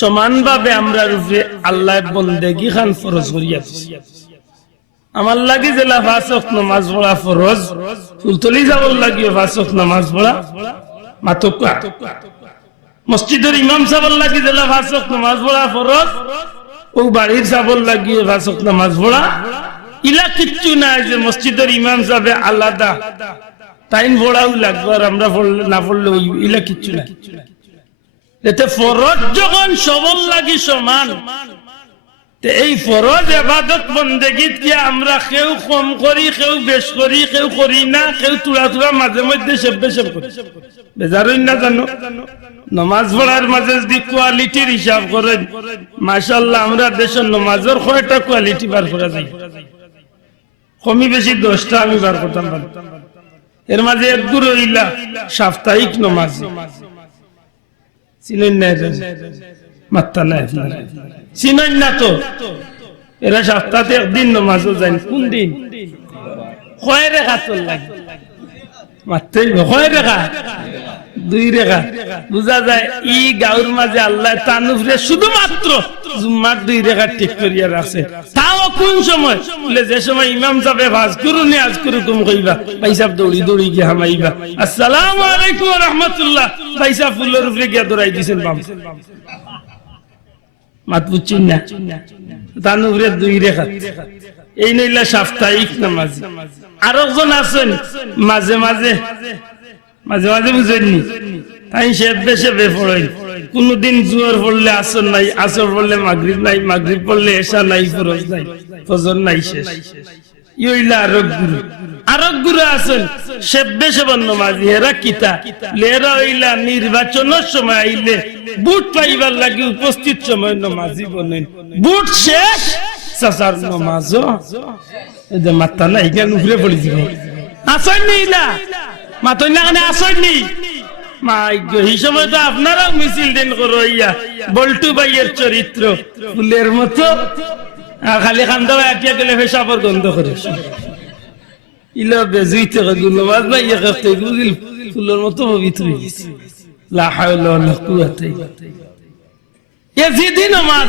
সমান ভাবে আমরা রূপে আল্লাহ বন্দেগি খান ফরজ করিয়া দিছেন। আমার লাগি জেলা 5 ওয়াক্ত নামাজ পড়া ফরজ, ফুলতলি যাবার লাগিও 5 ওয়াক্ত নামাজ পড়া মাতকা। মসজিদের ইমাম সাহেবের লাগি জেলা 5 ওয়াক্ত নামাজ পড়া ফরজ, ও বাড়ির সাহেবের লাগি 5 ওয়াক্ত নামাজ পড়া ইলা কিচ্ছু নাই যে মসজিদের ইমাম সাহেব আলাদা টাইম পড়াও লাগবে আর আমরা না পড়লে ইলা কিচ্ছু নাই। এতে ফরজ যখন সবল লাগি সমান, এই ফরজ ইবাদত বন্দেগীত কি আমরা কেউ কম করি, কেউ বেশ করি, কেউ করি না, কেউ তুলা তুলা মাঝে মধ্যে সেব করি। বেজারই না জানো নমাজ পড়ার মাঝে যদি কোয়ালিটির হিসাব করেন, মাশাআল্লাহ আমরা দেশের নমাজের কয়টা কোয়ালিটি বার করা যায়? কমি বেশি 10টা আমি বার করতাম। এর মাঝে এক গুরু হইলা সাপ্তাহিক নমাজ, চিনেন না? মাত্তা নাই আপনারা চিনেন না তো এরা সপ্তাহে একদিন নামাজও যায় কোন দিন কয় রেখা তোর লাগে মাত্রই কয় রেখা 2 রেখা বুঝা যায় ই গাঁর মাঝে আল্লাহ তানুফরে শুধুমাত্র জুম্মার 2 রেখা ঠিক করিয়া রাখছে তাও কোন সময় বলে যে সময় ইমাম সাহেব ভাজ করুনি আজ করুকুম কইবা ভাই সাহেব দৌড়ি দৌড়ি গিয়ে হামাইবা আসসালামু আলাইকুম ওয়া রাহমাতুল্লাহ ভাই সাহেব ফুলের উপরে গিয়া দৌড়াই দিয়েছেন বাম মাত বুঝছেন না তানুফরে 2 রেখা এই নইলা সাপ্তাহিক নামাজ আর একজন আছেন মাঝে মাঝে বুঝেননি তাই সেবে সেবে পড়েন কোনদিন জোহর পড়লে আসর নাই আসর পড়লে মাগরিব নাই মাগরিব পড়লে এশা নাই ফরজ নাই ফজর নাই শেষ ইইলা আরব গুরু আছেন সেবে সেবন নামাজি এরা কিতা লেরা হইলা নির্বাচনের সময় আইলে বুট পাইবার লাগি উপস্থিত সময় নামাজি বলেন বুট শেষ সাসার নামাজও এই যে মাথা নাই কেন ঘুরে পড়ে যাবে আসেননি না মাথা না কেন আসেননি এই সময় তো আপনারাও মিছিল দিন করো ইয়া বল্টু ভাইয়ের চরিত্র ফুলের মতো খালি খান্দা ভাই গেলে পেশাবর গন্ধ করে ইলা বেজুইতে গুলমাজ ভাই করতে গুগল ফুলের মতো পবিত্র হয়েছে লা হাওলা ওয়ালা কুওয়াতা ইল্লা বিল্লাহ ইয়াজিদি নামাজ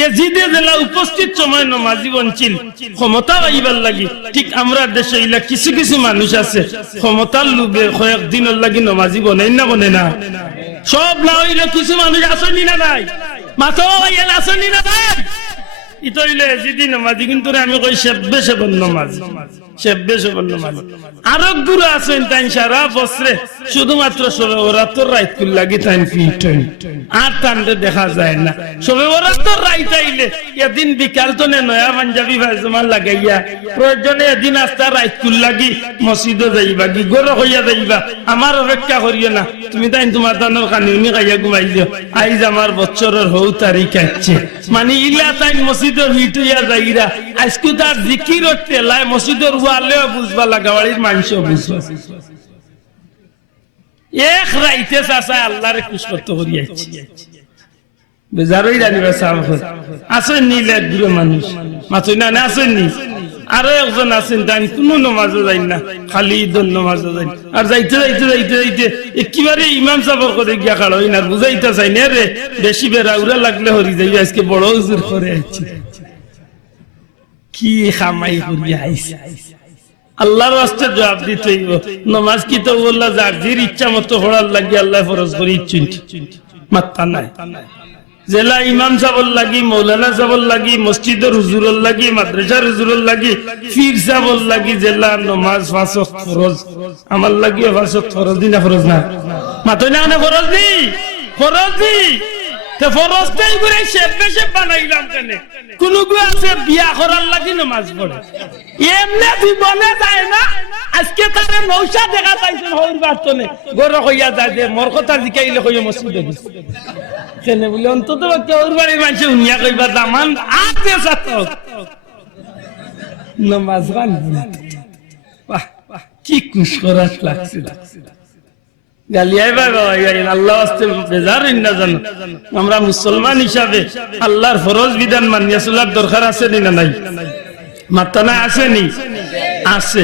ইয়াজিদে জেলা উপস্থিত সময় নামাজি বঞ্চিল ক্ষমতা পাইবার লাগি ঠিক আমরা দেশে ইলা কিছু কিছু মানুষ আছে ক্ষমতার লোভে কয়েক দিনের লাগি নামাজি বনেন না বনে না সব না হইলে কিছু মানুষ আসেনি না নাই মাথা ভাইয়ের আসেনি না নাই ইতো হইলে ইয়াজিদি নামাজি কিন্তু আমি কই সেবে সেবন নামাজ সেবে সেবন নামাজ আরো গুরু আছেন তাই সারা বছরে শুধুমাত্র সবে ওরাতর রাইত কুল লাগি তাই ফিট হই আর তান্ডে দেখা যায় না সবে ওরাতর রাইত আইলে এদিন বিকাল তো নয়া পাঞ্জাবি পায়জামা লাগাইয়া প্রয়োজনে এদিন আস্তা রাইত কুল লাগি মসজিদে যাইবা কি গরো হইয়া যাইবা আমার অপেক্ষা করিও না তুমি তাই তোমার দানোর কানিউনি খাইয়া ঘুমাই দিও আইজ আমার বছরের 6 তারিখ আছে মানে ইলা তাই মসজিদে ফিট হইয়া যাইরা আজকে তার জিকির করতে লাই মসজিদের ওয়ালেও বুঝবা লাগা বাড়ির মানুষও বুঝবা এক রাইতে চাচা আল্লাহরে খুশ করতে করিয়াছি বেজারই জানিবা সাহেব আসেন নিলে দূরে মানুষ মাথুই না আসেন নি আরো একজন আছেন তাই কোনো নামাজও যাই না খালি ঈদের নামাজও যাই আর যাইতে যাইতে যাইতে যাইতে একেবারে ইমাম সাহেবের করে গিয়া খাড়া হই না বুঝাইতে চাই না রে বেশি বেড়া উড়া লাগলে হরি যাই আজকে বড় হুজুর করে আইছি কি খামাই করিয়া আইছে আল্লাহর ওয়াস্তে জবাব দিতে হইব নামাজ কি তো বললা যার ইচ্ছা মতো পড়ার লাগি আল্লাহ ফরজ করে ইচ্ছুন মাত্তা নাই জেলা ইমাম সাহেবের লাগি মৌলানা সাহেবের লাগি মসজিদের হুজুরের লাগি মাদ্রাসার হুজুরের লাগি পীর সাহেবের লাগি জেলা নামাজ 5 ওয়াক্ত ফরজ আমার লাগি 5 ওয়াক্ত ফরজ দিনা ফরজ না মাত্তা না ফরজ দি তে ফরজটাই করে সেবে সেব বানাইলাম কেন কোন গো আছে বিয়া করার লাগি নামাজ পড়ে এমনে জীবনে যায় না আজকে তারে নৌশা দেখা পাইছেন হইর বাতনে গর কইয়া যায় যে মোর কথা জিকাইলে কইয়া মসজিদে গেছে কেন বলে অন্তত কেউর বাড়ির মানুষ উনিয়া কইবা দামান আছে সাত নামাজ গান বাহ কি খুশ করাস লাগছে গালিয়াই বাবা আল্লাহ আস্তে বেজার না জানো আমরা মুসলমান হিসাবে আল্লাহর ফরজ বিধান মানিয়া চলার দরকার আছে না নাই মাত্তা না আছে নি আছে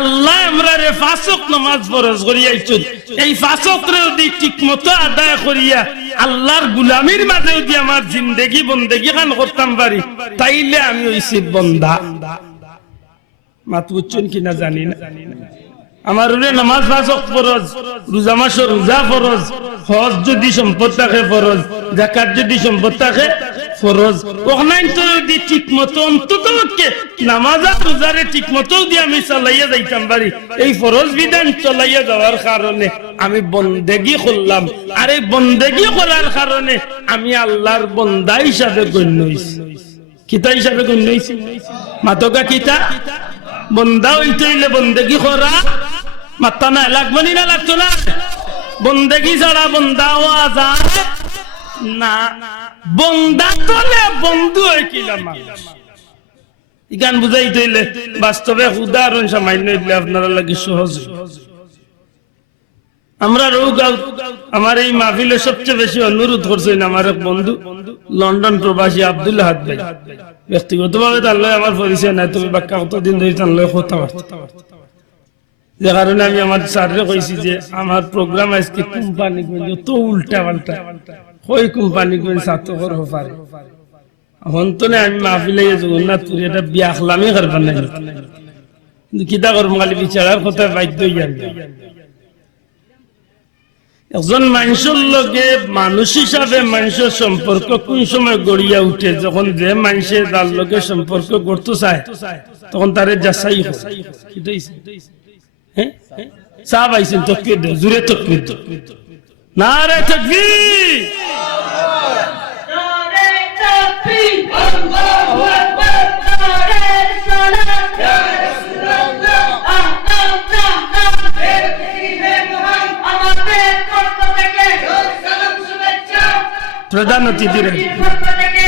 আল্লাহ আমরা রে 5 ওয়াক্ত নামাজ ফরজ করিয়াইছেন এই 5 ওয়াক্তরে যদি ঠিকমতো আদায় করিয়া আল্লাহর গোলামির মাঝে যদি আমার জিন্দেগি বন্দেগি খান করতাম পারি তাইলে আমি হইছি বান্দা মাত বুঝছেন কিনা জানি না আমার নামাজ 5 ওয়াক্ত ফরজ রোজা মাস রোজা ফরজ হজ যদি সম্পদ থাকে ফরজ যাকাত যদি সম্পদ থাকে ফরজ ওখানে তো যদি ঠিকমতো অন্তত নামাজ আর রোজারে ঠিকমতো যদি আমি চালাইয়া যাইতাম পারি এই ফরজ বিধান চালাইয়া যাওয়ার কারণে আমি বন্দেগি করলাম আর এই বন্দেগি করার কারণে আমি আল্লাহর বান্দা হিসাবে গণ্য হইছি কিতা হিসাবে গণ্য হইছি মাতকা কিতা বান্দা হইতে হইলে বন্দেগি করা মাত্তা না লাগবনি না লাগতো না বন্দেগি ছাড়া বান্দা হওয়া যায় না বন্দা তলে বন্ধু হয় কিলাম ইগান বুঝাইতে হইলে বাস্তবে উদাহরণ সামান্য দিলে আপনারা লাগি সহজ আমরা রৌগাঁও আমার এই মাহফিলে সবচেয়ে বেশি অনুরোধ করছেন আমার এক বন্ধু লন্ডন প্রবাসী আব্দুল হাদ ভাই। ব্যক্তিগতভাবে তার লয় আমার পরিচয় নাই, তবে বাক্যা কতদিন ধরে তার লয় কথা বার্তা, যে কারণে আমি আমার স্যাররে কইছি যে আমার প্রোগ্রাম আজকে কোম্পানি যত উল্টা পাল্টা ওই কোম্পানি করে ছাত্র করবো পারে হন্তনে আমি মাহফিলে জগন্নাথপুর এটা বিয়াখলামি করবার নাই, কিন্তু কিতা করবো খালি বিচারার কথা বাধ্য হইয়া। একজন মানুষের লগে মানুষ হিসাবে মানুষের সম্পর্ক কোন সময় গড়িয়া উঠে, যখন যে মানুষে তার লগে সম্পর্ক করতে চায় তখন তারে যাচাই হয়। সাহাব আইছেন তাকবীর দাও, জোরে তাকবীর দাও, নারে তাকবীর, নারে তাকবীর, আল্লাহু আকবার, নারে সালাত, ইয়া রাসূলুল্লাহ, আমাদের পক্ষ থেকে সালাম শুভেচ্ছা, প্রধান অতিথির পক্ষ থেকে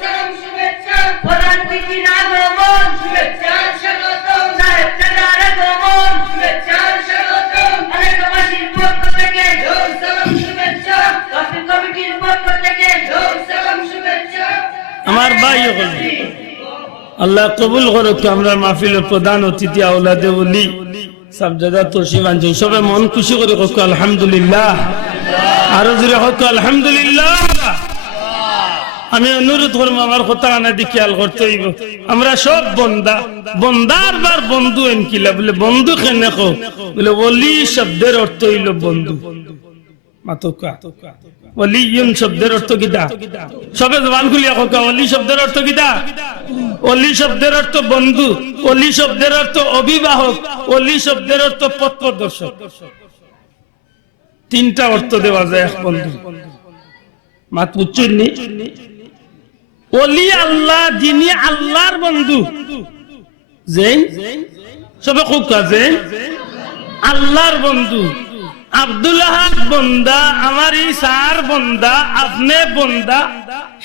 সালাম শুভেচ্ছা, প্রধান অতিথির আগমন শুভেচ্ছা স্বাগতম, সাহেবজাদার আগমন শুভেচ্ছা স্বাগতম, এলাকাবাসীর পক্ষ থেকে সালাম শুভেচ্ছা, কাফি কমিটির পক্ষ থেকে সালাম শুভেচ্ছা। আমার ভাই হল আল্লাহ কবুল করুক। আমরা মাহফিলের প্রধান অতিথি আওলাদে ওলি সাবজাদা তশরিফ সবে মন খুশি করে হোক আলহামদুলিল্লাহ, আরো জোরে হোক আলহামদুলিল্লাহ। আমি অনুরোধ করবো আমার কথা আনাদি খেয়াল করতে হইব, আমরা সব বন্দা, বন্দার বার বন্ধু এনকিলা বলে বন্ধু কেনে কো বলে ওলি শব্দের অর্থ হইল বন্ধু। মাতকা ওলিয়ুন শব্দের অর্থ কিটা? সবে জবান খুলিয়া কোকা ওলি শব্দের অর্থ কিটা? ওলি শব্দের অর্থ বন্ধু, ওলি শব্দের অর্থ অভিভাবক, ওলি শব্দের অর্থ পথ প্রদর্শক। তিনটা অর্থ দেওয়া যায় এক বন্ধু। মাত বুঝছেননি? ওলি আল্লাহ, যিনি আল্লাহর বন্ধু, যে সবে কোকা যে আল্লাহর বন্ধু। আব্দুল্লাহ বন্দা, আমারই সার বন্দা, আপনি বন্দা,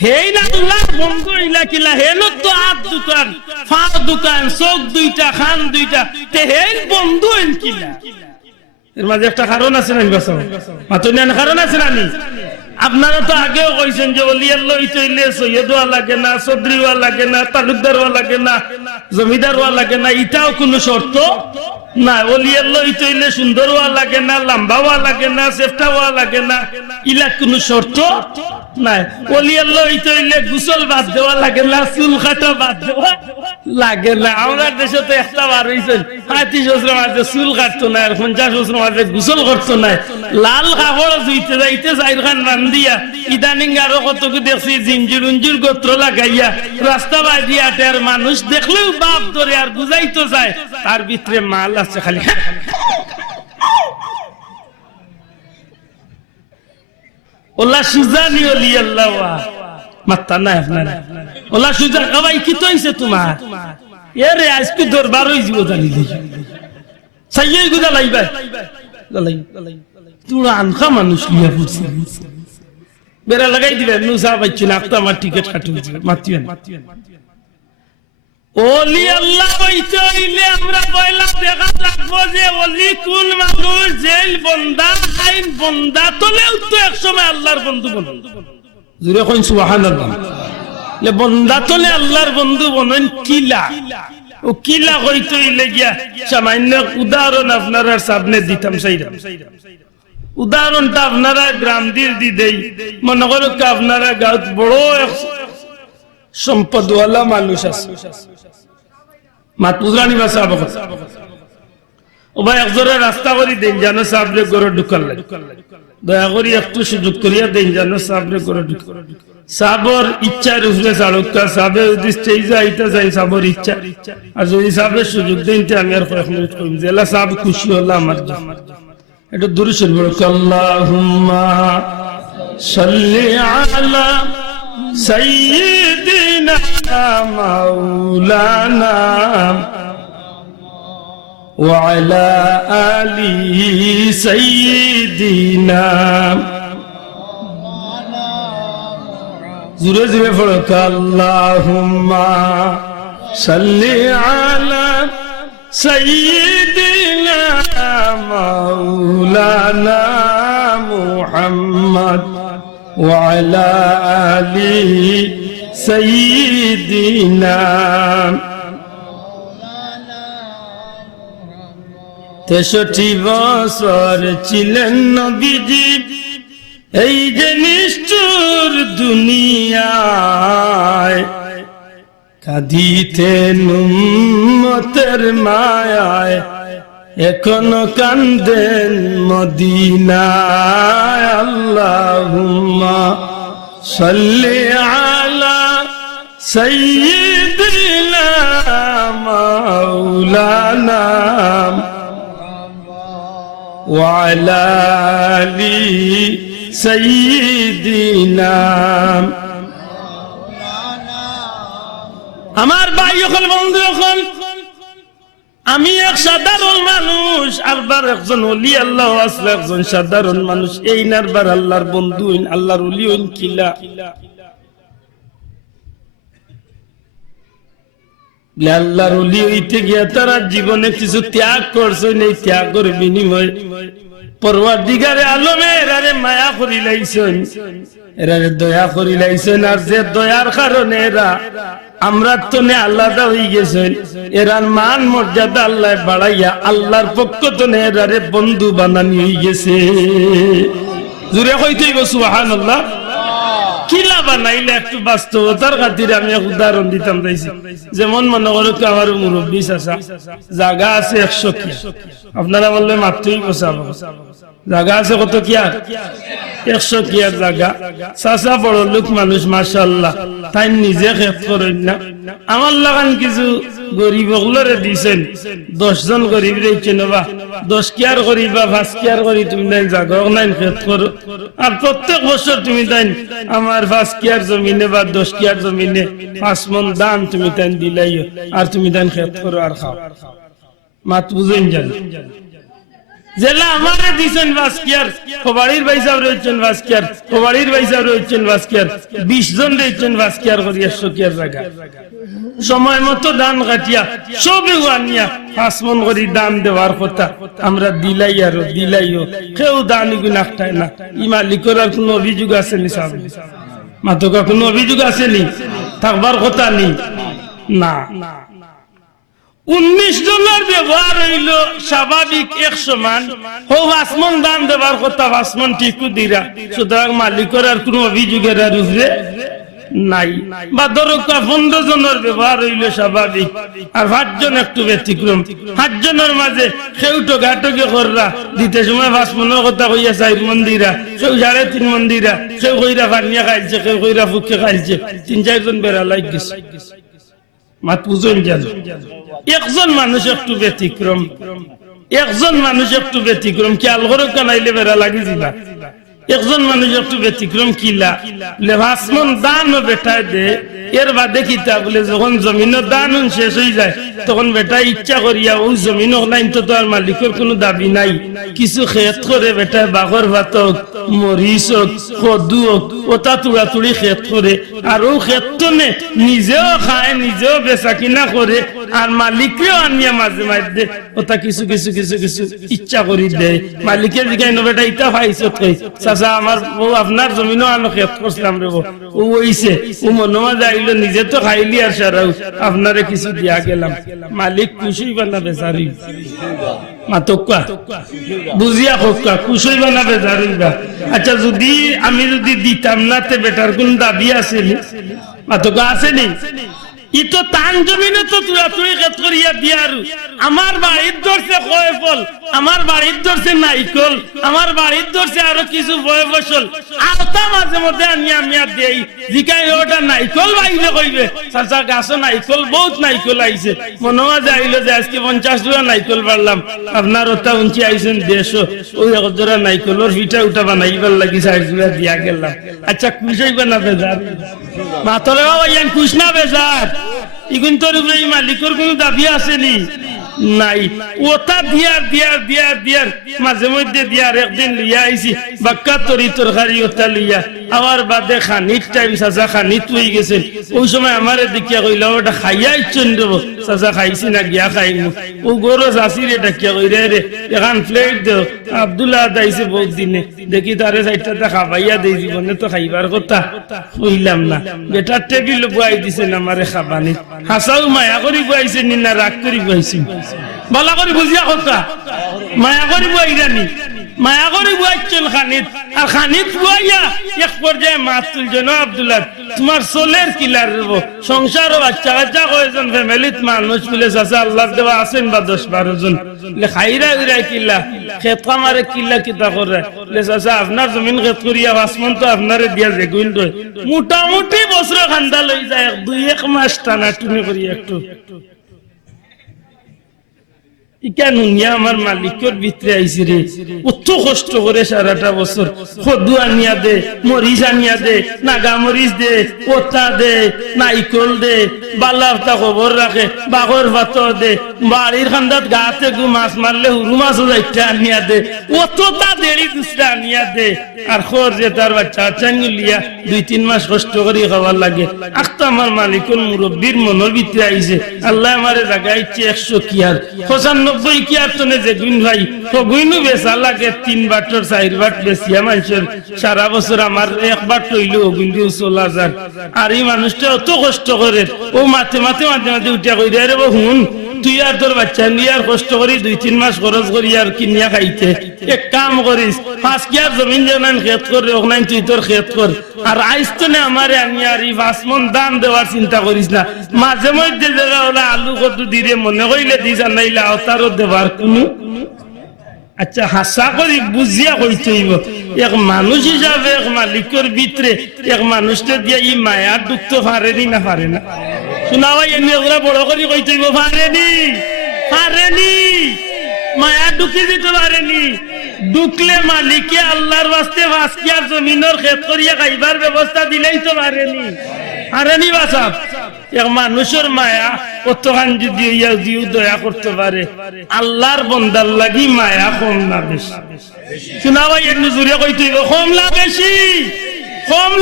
হেই না আল্লাহর বন্ধু ইলা কিলা হেলো তো হাত দুকান, পা দুকান, চোখ দুইটা, খান দুইটা, তে হেই বন্ধু এন কিলা। এর মাঝে একটা কারণ আছে না বাসা, মাতনিয়ান কারণ আছে না নি? আপনারা তো আগেও কইছেন যে ওলি আল্লাহ হইলে সৈয়দ ওয়া লাগে না, চৌধুরী ওয়া লাগে না, তালুকদার ওয়া লাগে না, জমিদার ওয়া লাগে না, এটাও কোনো শর্ত না। ওলি আল্লাহ হইলে সুন্দর ওয়া লাগে না, লম্বা ওয়া লাগে না, চেষ্টা ওয়া লাগে না, ইলা কোনো শর্ত নাই। ওলি আল্লাহ হইলে গোসল বাদ দেওয়া লাগে না, চুল কাটা বাদ দেওয়া লাগে না। আমরা দেশে তো একটা বার হইছেন 35 বছর মাঝে চুল কাটতো না, আর 50 বছর মাঝে গোসল করতো না, লাল কাপড় ধুইতে যাইতে চাইরখান বান্ধিয়া, ইদানিং আরো কত দেখছি জিঞ্জির উঞ্জির গোত্র লাগাইয়া রাস্তা বাজিয়া আটে, আর মানুষ দেখলেও বাপ ধরে আর বুঝাইতো যায় তার ভিতরে মাল আছে খালি। ওলা সুজানি ওলি আল্লাহ মাত্তা নাই আপনারা, ওলা সুজা কবাই কি তো হইছে তোমার এরে আজকে দরবার হই যাব জানি দেখি সাইয়ে গুদা লাইবা লাই তুরা আনখা মানুষ লিয়া ফুরছি বেরা লাগাই দিবে নুসা বাইছি না আপনি আমার টিকিট কাটুন মাতিয়েন। ওলি আল্লাহ হইলে আমরা পয়লা দেখা রাখবো যে ওলি কোন মানুষ, জেল বন্দা, আইন বন্দা, তলেও তো এক সময় আল্লাহর বন্ধু বন্ধু জুড়ে কইন সুবহানাল্লাহ। লে বন্দা তলে আল্লাহর বন্ধু বনেন কিলা, ও কিলা হইতে হইলে গিয়া সামান্য উদাহরণ আপনারা সামনে দিতাম। সেইরাম উদাহরণটা আপনারা গ্রাম দিয়ে দি দেই। মনে করো আপনারা গাঁত বড় সম্পদওয়ালা মানুষ আছে, মাতুরানি বা সাহাব ও ভাই একজোড়া রাস্তা করে দেন জানো সাবরে গড়ে ঢুকাল লাগে, দয়া করি একটু সুযোগ করিয়া দেন জানো সাবরে গড়ে ঢুকাল। সাবর ইচ্ছার উপরে চালুকা, সাবের উদ্দেশ্যে যাইতে যাই সাবর ইচ্ছা, আর যদি সাবের সুযোগ দেন আমি আর কয়েক মিনিট কইম জেলা সাব খুশি হলো আমার। এটা দূরে শুনবো, আল্লাহুম্মা সাল্লি আলা সাইয়্যিদিনা মাওলানা ওয়া আলা আলি সাইয়্যিদিনা। জোরে জোরে পড়ো, আল্লাহুম্মা সাল্লি আলা সাইয়্যিদিনা مولانا محمد وعلى آل سيدنا 63 বছর ছিলেন নবীজি এই যে নিষ্ঠুর দুনিয়ায়, কাঁদিতেন উম্মতের মায়ায়, এখনো কান্দেন মদিনায়। আল্লাহুম্মা সাল্লি আলা সাইয়্যিদিনা মাওলানা ওয়া আলা আলি সাইয়্যিদিনা। আমার ভাই হল, বন্ধু হল, আমি এক সাধারণ মানুষ, আরবার একজন ওলি আল্লাহ আসলে একজন সাধারণ মানুষ। এই নারবার আল্লাহর বন্ধু হইন, আল্লাহর ওলি হইন কিলা আল্লাহর ওলি হইতে গিয়া তারা জীবনে কিছু ত্যাগ করছেন। এই ত্যাগের বিনিময়ে পরওয়ারদিগারে আলমে এরারে মায়া করি লাইছেন, এরারে দয়া করি লাইছেন। আর যে দয়ার কারণে এরা আমরা তো নে আল্লাহটা হয়ে গেছেন, এরার মান মর্যাদা আল্লাহ বাড়াইয়া আল্লাহর পক্ষ তো নে এরারে বন্ধু বানানি হয়ে গেছে। জুড়ে কইতেই সুবহানাল্লাহ। কিলা বানাইলে একটু বাস্তবতার খাতিরে আমি এক উদাহরণ দিতাম চাইছি। যেমন মনে করো তো আমার মুরব্বী চাচা, জায়গা আছে 100 কি, আপনারা বললে মাত্রই বসাবো, জায়গা আছে কত কি আর 100 কি আর জায়গা। চাচা বড় লোক মানুষ মাশাআল্লাহ, তাই নিজে খেত করেন না। আমার লাগান কিছু গরিব ওগুলোরে দিয়েছেন, 10 জন গরিব রেখেছেন, বা 10 কেয়ার করি বা 5 কেয়ার করি তুমি তাই জায়গা নাই খেত করো। আর প্রত্যেক বছর তুমি তাই আমার 5 কেয়ার জমিনে বা 10 কেয়ার জমিনে 5 মন দান তুমি তাই দিলাই, আর তুমি তাই খেত করো আর খাও। মাত বুঝেন জানি জেলা আমারে দিছেন বাসকিয়ার, খবাড়ির ভাই সাহেব রয়েছেন বাসকিয়ার, খবাড়ির ভাই সাহেব রয়েছেন বাসকিয়ার, 20 জন রয়েছেন বাসকিয়ার করি 100 কিয়ার জায়গা। সময় মতো দান কাটিয়া সবে আনিয়া 5 মন করে দান দেওয়ার কথা আমরা দিলাই, আর দিলাইও কেউ দানি গুনাহটাই না। ই মালিকের আর কোনো অভিযোগ আছে নি? সাহেব মাতকা কোনো অভিযোগ আছে নি? থাকবার কথা নি না। 19 জনের ব্যবহার হইল স্বাভাবিক 100 মান, ও 5 মন দান দেবার কথা 5 মন ঠিকও দিরা, সুতরাং মালিকের আর কোনো অভিযোগের আর উপরে নাই। বা ধরো 15 জনের ব্যবহার হইল স্বাভাবিক, আর 5 জন একটু ব্যতিক্রম। 5 জনের মাঝে কেউ টোকাটোকি কররা, দিতে সময় 5 মনের কথা কইয়া 4 মন দিরা, কেউ 3.5 মন দিরা, কেউ কইরা পানিয়া খাইছে, কেউ কইরা ফুকে খাইছে, 3-4 জন বেড়া লাগ গেছে। মাত বুঝুন জানো, একজন মানুষ একটু ব্যতিক্রম, একজন মানুষ একটু ব্যতিক্রম, কি আলগর কানাইলে বেড়া লাগি দিবা। একজন মানুষ একটু ব্যতিক্রম কিলা লেভাসমন দান বেটায় দে, এর বাদে কিতা বলে যখন জমিনের দান শেষ হয়ে যায় তখন বেটা ইচ্ছা করিয়া ওই জমিন লাইন তো আর মালিকের কোনো দাবি নাই, কিছু খেত করে বেটায় বাঘর ভাতক, মরিচ হোক, কদু হোক, ওটা তুড়া তুড়ি খেত করে, আর ও ক্ষেত্র নে নিজেও খায়, নিজেও বেচা কিনা করে, আর মালিকেও আনিয়া মাঝে মাঝে ওটা কিছু কিছু কিছু কিছু ইচ্ছা করি দেয়। মালিকের দিকে বেটা ইটা খাইছ চাচা আমার ও আপনার জমিনও আনো খেত করছিলাম রে, ও ওইছে ও মনোমা যাইলো নিজে তো খাইলি আর সারাও আপনারে কিছু দিয়া গেলাম। মালিক খুশি বানা বেচারি মাতকা বুঝিয়া হোকা খুশি বানা বেচারি। আচ্ছা যদি আমি যদি দিতাম না তে বেটার কোন দাবি আছে নি? মাতকা আছে নি? ই তো তান জমিনে তো তুই খেত করিয়া দিয়ারু। আমার বাড়ির ধরছে কয় ফল, আমার বাড়ির ধরছে নাইকল, আমার বাড়ির ধরছে আরো কিছু বয় ফসল, আওতা মাঝে মধ্যে আনিয়া আমিয়া দেই। জিকাই ওটা নাইকল বাইলে কইবে চাচা গাছও নাইকল, বহুত নাইকল আইছে, মনে হয় যাইলো যে আজকে 50 টাকা নাইকল বাড়লাম, আপনার ওটা উঞ্চি আইছেন 150, ওই একজোড়া নাইকলের পিঠা উঠা বানাইবার লাগি 4 জোড়া দিয়া গেলাম। আচ্ছা খুশ হইবে না বেজার? মাতলে বাবা ইয়ান খুশ না বেজার? ইগুন তোর উপরে মালিকের কোন দাবি আসেনি? নাই। ওটা দিয়ার দিয়ার দিয়ার দিয়ার মাঝে মধ্যে দিয়ার একদিন লিয়া আইছি বাক্কা তরি তরকারি ওটা লিয়া, আবার বাদে খানির টাইম চাচা খানিত হয়ে গেছে, ওই সময় আমারে দেখিয়া কইলা ওটা খাইয়া ইচ্ছন দেবো, চাচা খাইছি না গিয়া খাইমু ও গরো চাষি রে ডাকিয়া কইরে রে এখন প্লেট দেও আব্দুল্লাহ দাইছে বহুত দিনে দেখি তারে চারটা খাবাইয়া দেই জীবনে তো খাইবার কথা কইলাম না বেটার টেবিল বুয়াই দিছে না আমারে খাবানি হাসাও মায়া করি বুয়াইছে নি না রাগ করি বুয়াইছে বালা করে বুঝিয়া কথা মায়া করি বুয়াইরানি মায়া করে বুয়াইছেন খানিত আর খানিত বুয়াইয়া এক পর্যায়ে মাছ তুলছেন আব্দুল্লাহ তোমার সোলের কিলার রব সংসার ও বাচ্চা কাচ্চা কয়েকজন ফ্যামিলিত মানুষ মিলে চাচা আল্লাহর দেওয়া আছেন বা 10-12 জন খাইরা উইরা কিল্লা খেত কামারে কিল্লা কিতা করে চাচা আপনার জমিন খেত করিয়া আসমান তো আপনারে দিয়া যে গুইন মোটামুটি বছর খান্দা লই যায় 2-1 মাস টানা টুনি করি একটু ইকান নিয়া আমার মালিকের ভিতরে আইছি রে কত কষ্ট করে সারাটা বছর খদু আনিয়া দে মরিচ আনিয়া দে নাগা মরিচ দে ওটা দে নাইকল দে বালাটা খবর রাখে বাগর ভাত দে বাড়ির খান্দাত গাতে গু মাছ মারলে হুরু মাছও যাইটা আনিয়া দে অতটা দেরি দুসরা আনিয়া দে আর খোর যে তার বাচ্চা চাঙ্গুলিয়া 2-3 মাস কষ্ট করে খাবার লাগে আখতা আমার মালিকের মুরব্বীর মনের ভিতরে আইছে আল্লাহ আমারে জাগাইছে 100 কিয়ার 95 কিয়ার তনে যে গুণ ভাই তো গুইনু বেচা লাগে 3 বাটর 4 বাট বেচিয়া মানুষের সারা বছর আমার একবার তৈল গুইনু 16000 আর এই মানুষটা অত কষ্ট করে ও মাথে মাথে মাঝে মাঝে উঠা কই রে হুন তুই আর তোর বাচ্চা নিয়ে আর কষ্ট করি 2-3 মাস খরচ করি আর কিনিয়া খাইতে এক কাম করিস 5 কিয়ার জমিন জানান খেত করে ওখানে তুই তোর খেত কর আর আইস্তনে আমারে আমি আর এই 5 মন দাম দেওয়ার চিন্তা করিস না মাঝে মধ্যে জায়গা হলে আলু কত দিরে মনে কইলে দিস আর নাইলে আওতারও দেবার কোনো আচ্ছা হাসা করি বুঝিয়া কইতে হইব এক মানুষ হিসাবে এক মালিকের ভিতরে এক মানুষটা দিয়া ই মায়া দুঃখ তো পারেনি না পারে না শোনা ভাই এমনি ওরা বড় করি কইতে হইব পারেনি মায়া ঢুকি দিতে পারেনি ঢুকলে মালিকে আল্লাহর বাস্তে ভাসকিয়ার জমিনের খেত করিয়া খাইবার ব্যবস্থা দিলেই তো পারেনি বাসাব এক মানুষের মায়া কতখান যদি দিও দয়া করতে পারে আল্লাহর বন্দার লাগি মায়া কম না বেশি শোনা ভাই এমনি জুড়ে কইতে হইব কম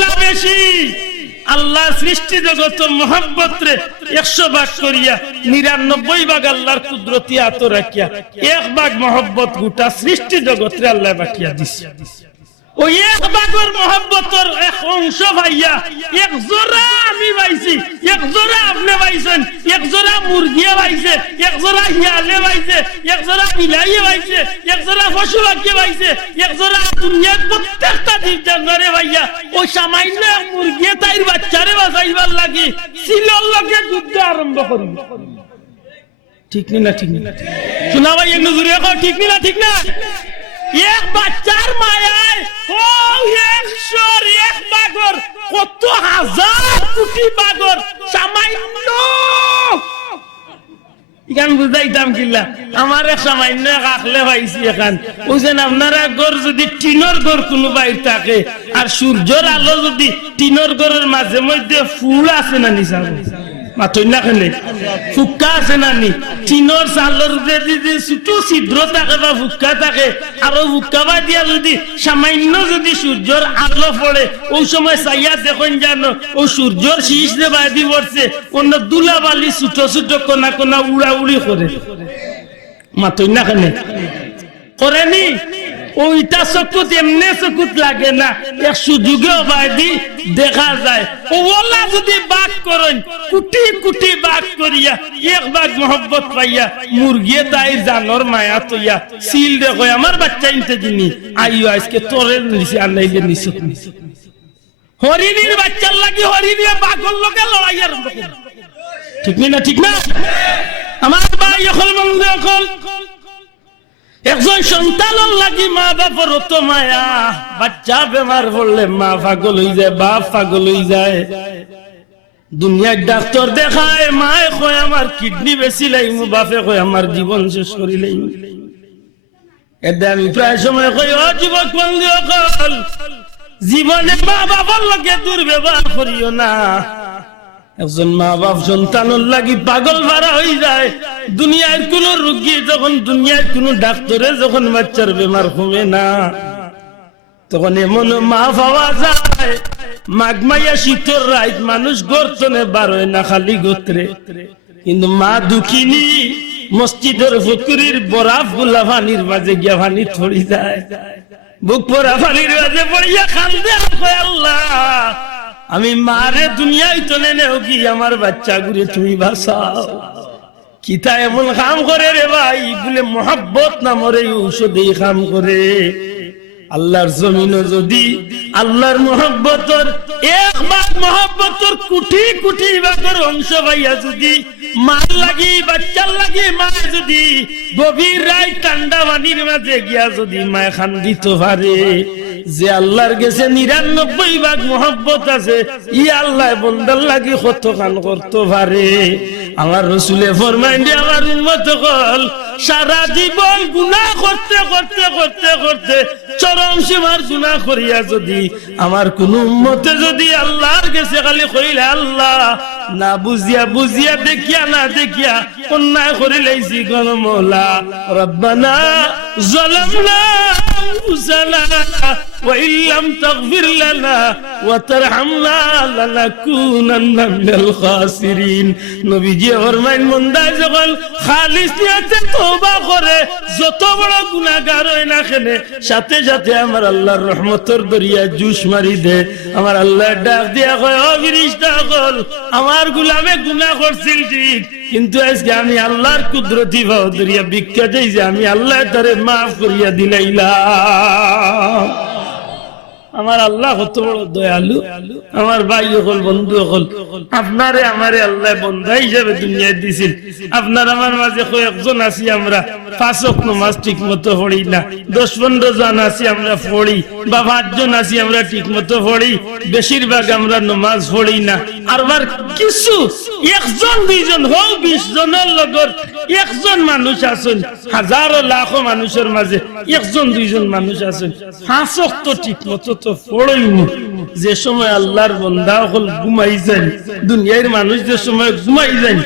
না বেশি আল্লাহ সৃষ্টি জগত মোহাব্বত রে 100 ভাগ করিয়া 99 ভাগ আল্লাহর কুদরতি আত রাখিয়া 1 ভাগ মোহাব্বত গোটা সৃষ্টি জগত রে আল্লাহ বাকিয়া দিছে ওই 1 ভাগের মোহাব্বতের এক অংশ ভাইয়া এক জোড়া আমি পাইছি এক জোড়া আপনি পাইছেন এক জোড়া মুরগি পাইছে এক জোড়া হিয়ালে পাইছে এক জোড়া বিলাই পাইছে এক জোড়া পশু পাখি পাইছে এক জোড়া দুনিয়ার প্রত্যেকটা জীব জানোয়ারে ভাইয়া ওই সামান্য মুরগি তাইর বাচ্চারে বাঁচাইবার লাগি সিলর লগে যুদ্ধ আরম্ভ করবে ঠিক না শোনা ভাই একটু জুড়ে ঠিক না এক বাচ্চার মায়ায় ও 101 বাগর কত হাজার কোটি বাগর সামান্য ইখান বুঝাইতাম কিল্লা আমার এক সামান্য আখলে পাইছি এখান বুঝছেন আপনারা ঘর যদি টিনের ঘর কোনো বাইর থাকে আর সূর্যের আলো যদি টিনের ঘরের মাঝে মধ্যে ফুল আছে না নিশা মাথই না কেন ফুক্কা আছে না নি টিনোর চালের যদি ছোট ছিদ্র থাকে বা ফুক্কা থাকে আরো ফুক্কা বা দিয়া যদি সামান্য যদি সূর্যের আলো পড়ে ওই সময় চাইয়া দেখুন জানো ও সূর্যের শীষ যে বাদি পড়ছে অন্য দুলা বালি ছোট ছোট কোনা কোনা উড়া উড়ি করে মাথই না কেন করেনি ওইটা চকুত এমনি চকুত লাগে না এক সুযোগে বাদি দেখা যায় ওলা যদি বাক করেন কুটি কুটি বাক করিয়া 1 ভাগ মোহব্বত পাইয়া মুরগি তাই জানোর মায়া তৈয়া সিল দেখো আমার বাচ্চা ইনতে জিনি আইও আজকে তোরে নিছি আর নাইলে নিছো হরিণীর বাচ্চার লাগি হরিণীর বাঘর লগে লড়াই আরম্ভ করে ঠিক না আমার ভাই এখন বন্ধু এখন একজন সন্তানের লাগি মা বাপর তো মায়া বাচ্চা বেমার পড়লে মা পাগল হয়ে যায় বাপ পাগল হয়ে যায় দুনিয়ার ডাক্তার দেখায় মায়ে কয় আমার কিডনি বেশি লাইমু বাপে কয় আমার জীবন শেষ করি লাইমু এতে আমি প্রায় সময় কই ও যুবক বন্ধু সকল জীবনে মা বাবার লগে দুর্ব্যবহার করিও না একজন মা বাপ সন্তানের লাগি পাগল ভাড়া হয়ে যায় দুনিয়ার কোন রোগী যখন দুনিয়ার কোন ডাক্তারে যখন বাচ্চার বেমার কমে না তখন এমন মা পাওয়া যায় মাঘ মাইয়া শীতের রাত মানুষ গর্তনে বার হয় না খালি গোত্রে কিন্তু মা দুঃখিনী মসজিদের ফকিরের বরাফ গুলা পানির মাঝে গিয়া পানি থরি যায়, বুক ভরা পানির মাঝে পড়িয়া কান্দে আর কয় আল্লাহ আমি মারে দুনিয়ায় তো নেও কি আমার বাচ্চা গুরে তুমি বাঁচাও। কিতা এমন কাম করে রে ভাই, বলে মোহাব্বত নামের এই ঔষধে কাম করে। আল্লাহর জমিনে যদি আল্লাহর মোহাব্বতর এক ভাগ মোহাব্বতর কোটি কোটি ভাগের অংশ পাইয়া যদি মার লাগি বাচ্চার লাগি মা যদি গভীর রাত ঠান্ডা পানির মাঝে গিয়া যদি মায় খান্দিত পারে, যে আল্লাহর গেছে ৯৯ ভাগ মোহাব্বত আছে, ই আল্লাহ বন্দার লাগি কত কান করতে পারে। আমার রসুলে ফরমাইন দিয়ে আমার উম্মত হল সারা জীবন গুনাহ করতে করতে করতে করতে চরম সীমার গুনাহ করিয়া যদি আমার কোন উম্মতে যদি আল্লাহর কাছে খালি কইলে আল্লাহ না বুঝিয়া বুঝিয়া দেখিয়া না দেখিয়া অন্যায় করে লাইছি কোন মওলা রব্বানা যালামনা আনফুসানা ওয়া ইল্লাম তাগফির লানা ওয়া তারহামনা লানাকুনান্না মিনাল খাসিরিন। নবীজি ফরমাইন বান্দা যখন খালিস নিয়তে তওবা করে যত বড় গুনাহগার হয় না কেন সাথে সাথে আমার আল্লাহর রহমতের দরিয়া জুস মারি দে। আমার আল্লাহ ডাক দিয়া কয় ও ফেরেশতা সকল আমার গোলামে গুনাহ করছিল ঠিক, কিন্তু আজকে আমি আল্লাহর কুদরতি দরিয়া ভিক্ষা চাই যে আমি আল্লাহ তারে মাফ করিয়া দিলাইলাম। আমার আল্লাহ কত বড় দয়ালু। আমার ভাই হল বন্ধু হল আপনারে আমারে আল্লাহ বন্ধা হিসেবে দুনিয়ায় দিছিল। আপনার আমার মাঝে কয়েকজন আছি আমরা ৫ ওয়াক্ত নামাজ ঠিক মতো পড়ি না, ১০-১৫ জন আছি আমরা পড়ি, বা ৫ জন আছি আমরা ঠিক মতো পড়ি, বেশিরভাগ আমরা নামাজ পড়ি না। আবার কিছু ১জন ২জন হোক ২০ জনের লগর একজন মানুষ আছেন, হাজারো লাখো মানুষের মাঝে ১জন ২জন মানুষ আছেন ৫ ওয়াক্ত ঠিক মতো তো পড়ই না। যে সময় আল্লাহর বান্দা হল ঘুমাই যায়, দুনিয়ার মানুষ যে সময় ঘুমাই যায়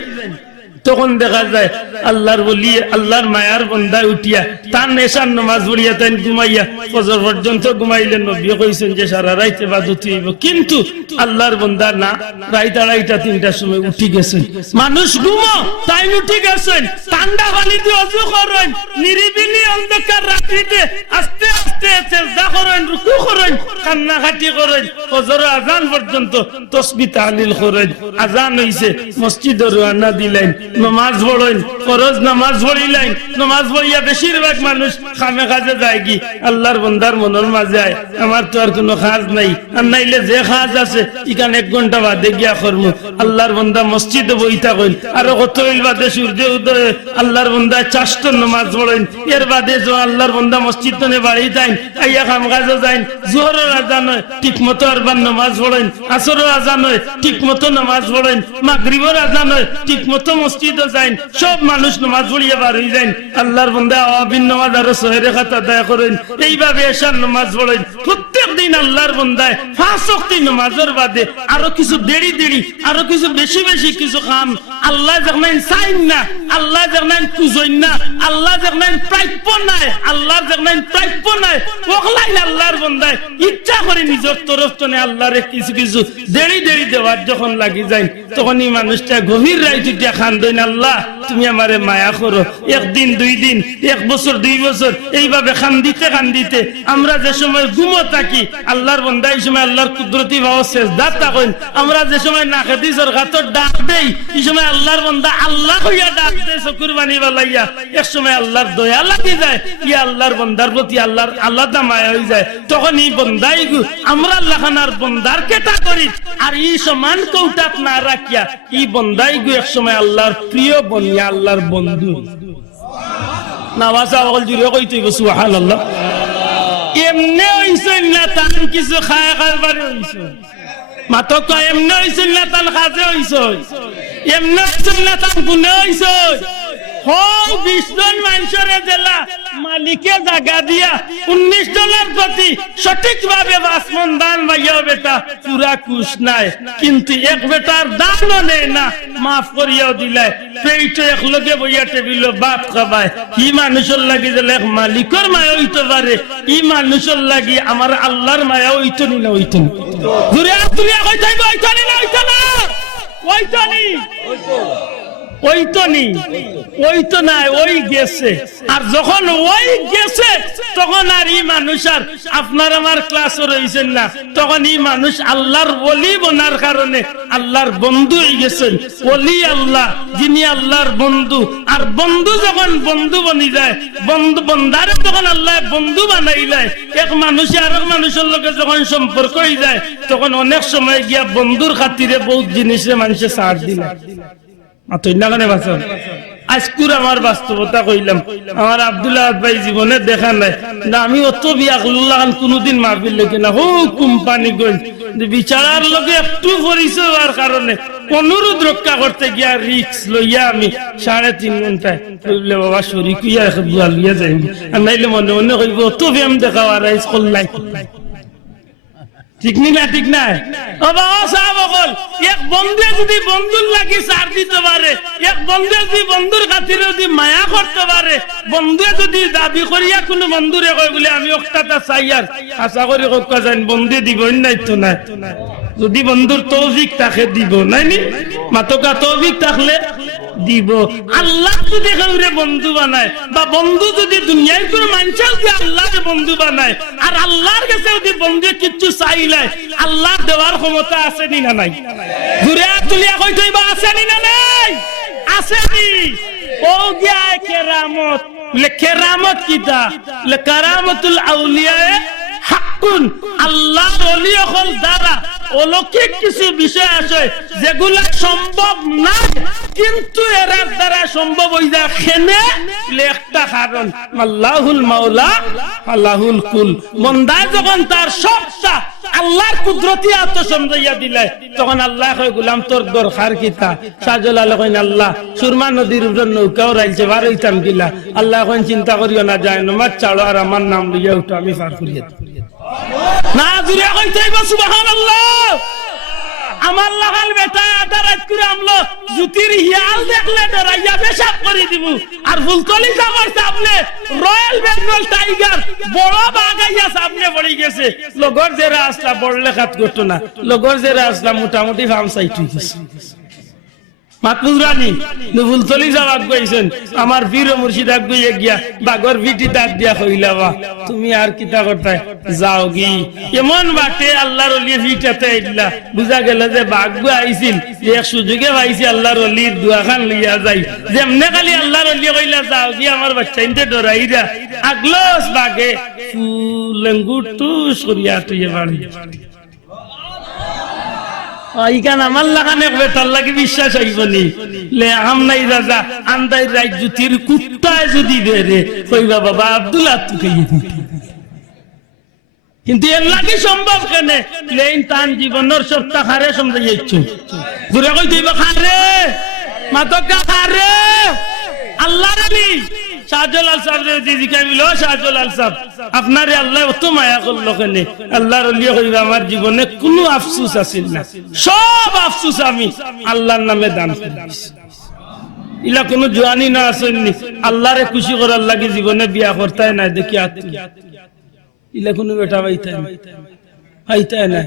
তখন দেখা যায় আল্লাহর বলি আল্লাহর মায়ার বান্দা উঠিয়া তার নেশার নামাজ পড়িয়া তাই ঘুমাইয়া ফজর পর্যন্ত ঘুমাইলে নবী কইছেন যে সারা রাত ইবাদত হইব, কিন্তু আল্লাহর বান্দা না রাত ২:৩০টার সময় উঠি গেছেন। মানুষ ঘুমো তাই উঠি গেছেন, ঠান্ডা পানি দিয়ে ওযু করেন, নিরিবিলি অন্ধকার রাত্রিতে আস্তে আস্তে সিজদা করেন, রুকু করেন, কান্নাকাটি করেন, ফজর আযান পর্যন্ত তাসবিহ তাহলিল করেন। আযান হইছে মসজিদে রওনা দিলেন, নামাজ পড়েন, ফরজ নামাজ পড়িলেন, নামাজ পড়িয়া বেশিরভাগ মানুষ কামে কাজে যায় কি আল্লাহর বান্দার মনের মাঝে আয় আমার তো আর কোনো কাজ নাই, আর নাইলে যে কাজ আছে এখানে ১ ঘন্টা বাদে গিয়া করবো। আল্লাহর বান্দা মসজিদে বই থাকেন, আর কত বাদে সূর্য উদয় আল্লাহর বান্দা ৪টা নামাজ পড়েন, এর বাদে যে আল্লাহর বান্দা মসজিদ তো বাড়ি যান, আইয়া কাম কাজে যান, জোহরের আজান হয় ঠিক মতো আরবার নামাজ পড়েন, আসরের আজান হয় ঠিক মতো নামাজ পড়েন, মাগরিবের আজান হয় ঠিক মতো মসজিদে যান, সব মানুষ নামাজ পড়িয়া বার হয়ে যান। আল্লাহর বান্দা আওয়াবিন নামাজ আর সহের খাতা আদায় করেন, এইভাবে এশার নামাজ পড়েন। প্রত্যেক দিন আল্লাহর বান্দায় ৫ ওয়াক্ত নামাজের বাদে আরো কিছু দেরি দেরি আরো কিছু বেশি বেশি কিছু কাম আল্লাহ যেমন চাইন না, আল্লাহ যেমন খুঁজেন না, আল্লাহ যেমন প্রাপ্য নাই, আল্লাহ যেমন প্রাপ্য নাই, ওগুলাই আল্লাহর বান্দায় ইচ্ছা করে নিজের তরফ থেকে আল্লাহরে কিছু কিছু দেরি দেরি দেওয়ার যখন লাগি যায় তখন এই মানুষটা গভীর রাত উঠিয়া কান্দেন, আল্লাহ তুমি আমারে মায়া করো। ১ দিন ২ দিন ১ বছর ২ বছর এইভাবে কান্দিতে কান্দিতে আমরা যে সময় ঘুমো থাকি আল্লাহর বান্দা এই সময় আল্লাহর কুদরতি ভাব সেজদা থাকেন, আমরা যে সময় নাকেদি সরকার ডাক দেই এই সময় আল্লাহর বান্দা আল্লাহ হইয়া ডাক দেয় চকুর বানি বালাইয়া, এক সময় আল্লাহর দয়া লাগি যায়, ইয়া আল্লাহর বান্দার প্রতি আল্লাহর আলাদা মায়া হয়ে যায়। তখন এই বান্দাই আমরা আল্লাহ খানার বান্দার কেটা করি, আর এই সমান কৌটাত না রাখিয়া এই বান্দাই এক সময় আল্লাহর প্রিয় বনিয়া আল্লাহর বন্ধু। নামাজ আওয়াল জুড়ে কইতে সুবহানাল্লাহ। এমনে হইছেন না তান কিছু খায় খাবার হইছে, মাত্র কয় এমনে হইছেন না তান কাজে হইছে, এমনে হইছেন না তান গুণে হইছে। হও ২০ জন মানুষের জেলা মালিকে জায়গা দিয়া ১৯ জনের প্রতি সঠিকভাবে বাসমন দান ভাইয়া বেটা পুরা খুশ নাই, কিন্তু এক বেটার দানও নেই না, মাফ করিয়াও দিলাই পেইটো এক লগে বইয়া টেবিল ভাত খাবায়। ই মানুষের লাগি যে এক মালিকের মায়া হইতে পারে, ই মানুষের লাগি আমার আল্লাহর মায়া হইতো নি না হইতো না। ঘুরে তুলিয়া কইতাইব হইতো নি না হইতো না হইতো নি। ওই তো নেই, ওই তো নাই, ওই গেছে। আর যখন ওই গেছে তখন আর এই মানুষ আর আপনার আমার ক্লাসও রয়েছেন না, তখন এই মানুষ আল্লাহর ওলি বনার কারণে আল্লাহর বন্ধু হয়ে গেছেন। ওলি আল্লাহ, যিনি আল্লাহর বন্ধু। আর বন্ধু যখন বন্ধু বনি যায়, বন্ধু বন্দারে যখন আল্লাহ বন্ধু বানাইলায়, এক মানুষে আর এক মানুষের লগে যখন সম্পর্ক হয়ে যায়, তখন অনেক সময় গিয়া বন্ধুর খাতিরে বহুত জিনিসে মানুষে ছাড় দিলে। আজকুর আমার বাস্তবতা কইলাম, আমার আব্দুল্লাহ ভাই জীবনে দেখা নাই না, আমি অত বিয়া করলাম কোনদিন মাহফিল লেগে না, হো কোম্পানি গই বিচারার লগে একটু পরিচয় হওয়ার কারণে অনুরোধ রক্ষা করতে গিয়া রিক্স লইয়া আমি 3.5 ঘন্টায় কইলে বাবা শরীর কুইয়া বুয়া লইয়া যাই, আর নাইলে মনে মনে কইব অত ব্যায়াম দেখা আর করলাই। ঠিক না? ঠিক না? এক বন্ধু যদি বন্ধুর লাগি সার দিতে পারে, এক বন্ধু যদি বন্ধুর খাতিরে যদি মায়া করতে পারে, বন্ধু যদি দাবি করিয়া কোনো বন্ধুরে কয় বলে আমি একটা চাই, আর আশা করি কথা জান বন্ধু দিব নাই তো না, যদি বন্ধুর তৌফিক তাকে দিব নাই নি, মাতকা তৌফিক থাকলে দিব। আল্লাহ যদি কাউরে বন্ধু বানায়, বা বন্ধু যদি দুনিয়ার কোন মানুষের যদি আল্লাহকে বন্ধু বানায়, আর আল্লাহর কাছে যদি বন্ধু কিছু চাইলে আল্লাহ দেওয়ার ক্ষমতা আছে নি না নাই? ঘুরে তুলিয়া কই থইবা আছে নি না নাই? আছে নি? ও গিয়া কেরামত, লে কেরামত কিতা? লে কারামাতুল আউলিয়া হাক্কুন। আল্লাহর ওলি হল দ্বারা অলৌকিক কিছু বিষয় আছে যেগুলা সম্ভব না, কিন্তু এর দ্বারা সম্ভব হয়ে যায়। খেনে একটা কারণ, আল্লাহুল মাওলা আল্লাহুল কুল। মন্দায় যখন তার সবটা আল্লাহর কুদরতি আত্ম সমঝাইয়া দিলে, তখন আল্লাহ কয় গোলাম তোর দরকার কিতা? শাহজালাল কইন আল্লাহ সুরমা নদীর উপর নৌকাও রাইছে, বার হইতাম কিলা? আল্লাহ কইন চিন্তা করিও না, যায় নমাজ ছাড়ো আর আমার নাম লইয়া উঠো, আমি পার করিয়া দেব। না জুড়ে কইতে হইব সুবহানাল্লাহ। আমার লাগাল বেটা আদারাত করে আমলো জুতির হিয়াল দেখলে ডরাইয়া পেশাব করে দিব। আর ফুলতলি যাবার সামনে রয়্যাল বেঙ্গল টাইগার বড় বাগাইয়া সামনে পড়ে গেছে। লগর যারা আসলা বড়লে খাত করতো না, লগর যারা আসলা মোটামুটি ফার্ম সাইট হয়ে গেছে। মাতমুজরানি ফুলতলি যাওয়া গইছেন, আমার বীর মুর্শিদ গিয়ে গিয়া বাগর ভিটি দাঁত দিয়া কইলাবা তুমি আর কিতা করতে যাও গি এমন বাটে আল্লাহর ওলি ভিটাতে আইলা। বুঝা গেল যে বাগবু আইছিল, যে এক সুযোগে পাইছি আল্লাহর ওলির দোয়া খান লইয়া যাই। যেমনে খালি আল্লাহর ওলি কইলা যাও গি আমার বাচ্চা ইনতে ডরাইরা আগলস বাগে ফুলঙ্গুট টুস করিয়া তুইয়ে বাড়ি। ইকান আমার লাগানে বেটার লাগে বিশ্বাস হইবনি। লে আম নাই রাজা আন্দাই রাজ্যতির কুত্তায় যদি বেরে কইবা বাবা আব্দুল্লাহ তুকে কিন্তু এর লাগে সম্ভব কেনে? লেন তান জীবনের সপ্তাহ খারে সমঝাইছো দূরে কই দিবা খারে মাতকা খারে আল্লাহর আলী শাহজালাল সাহেব জিকাই বলো, শাহজালাল সাহেব আপনারে আল্লাহ অত মায়া করলো কেন? আল্লাহর ওলি কইবা আমার জীবনে কোনো আফসোস আছিল না, সব আফসোস আমি আল্লাহর নামে দান করেছি। ইলা কোনো জওয়ানি না আসেননি, আল্লাহরে খুশি করার লাগে জীবনে বিয়া করতে না দেখি আত ইলা কোনো বেটা বাইতে না আইতায় না।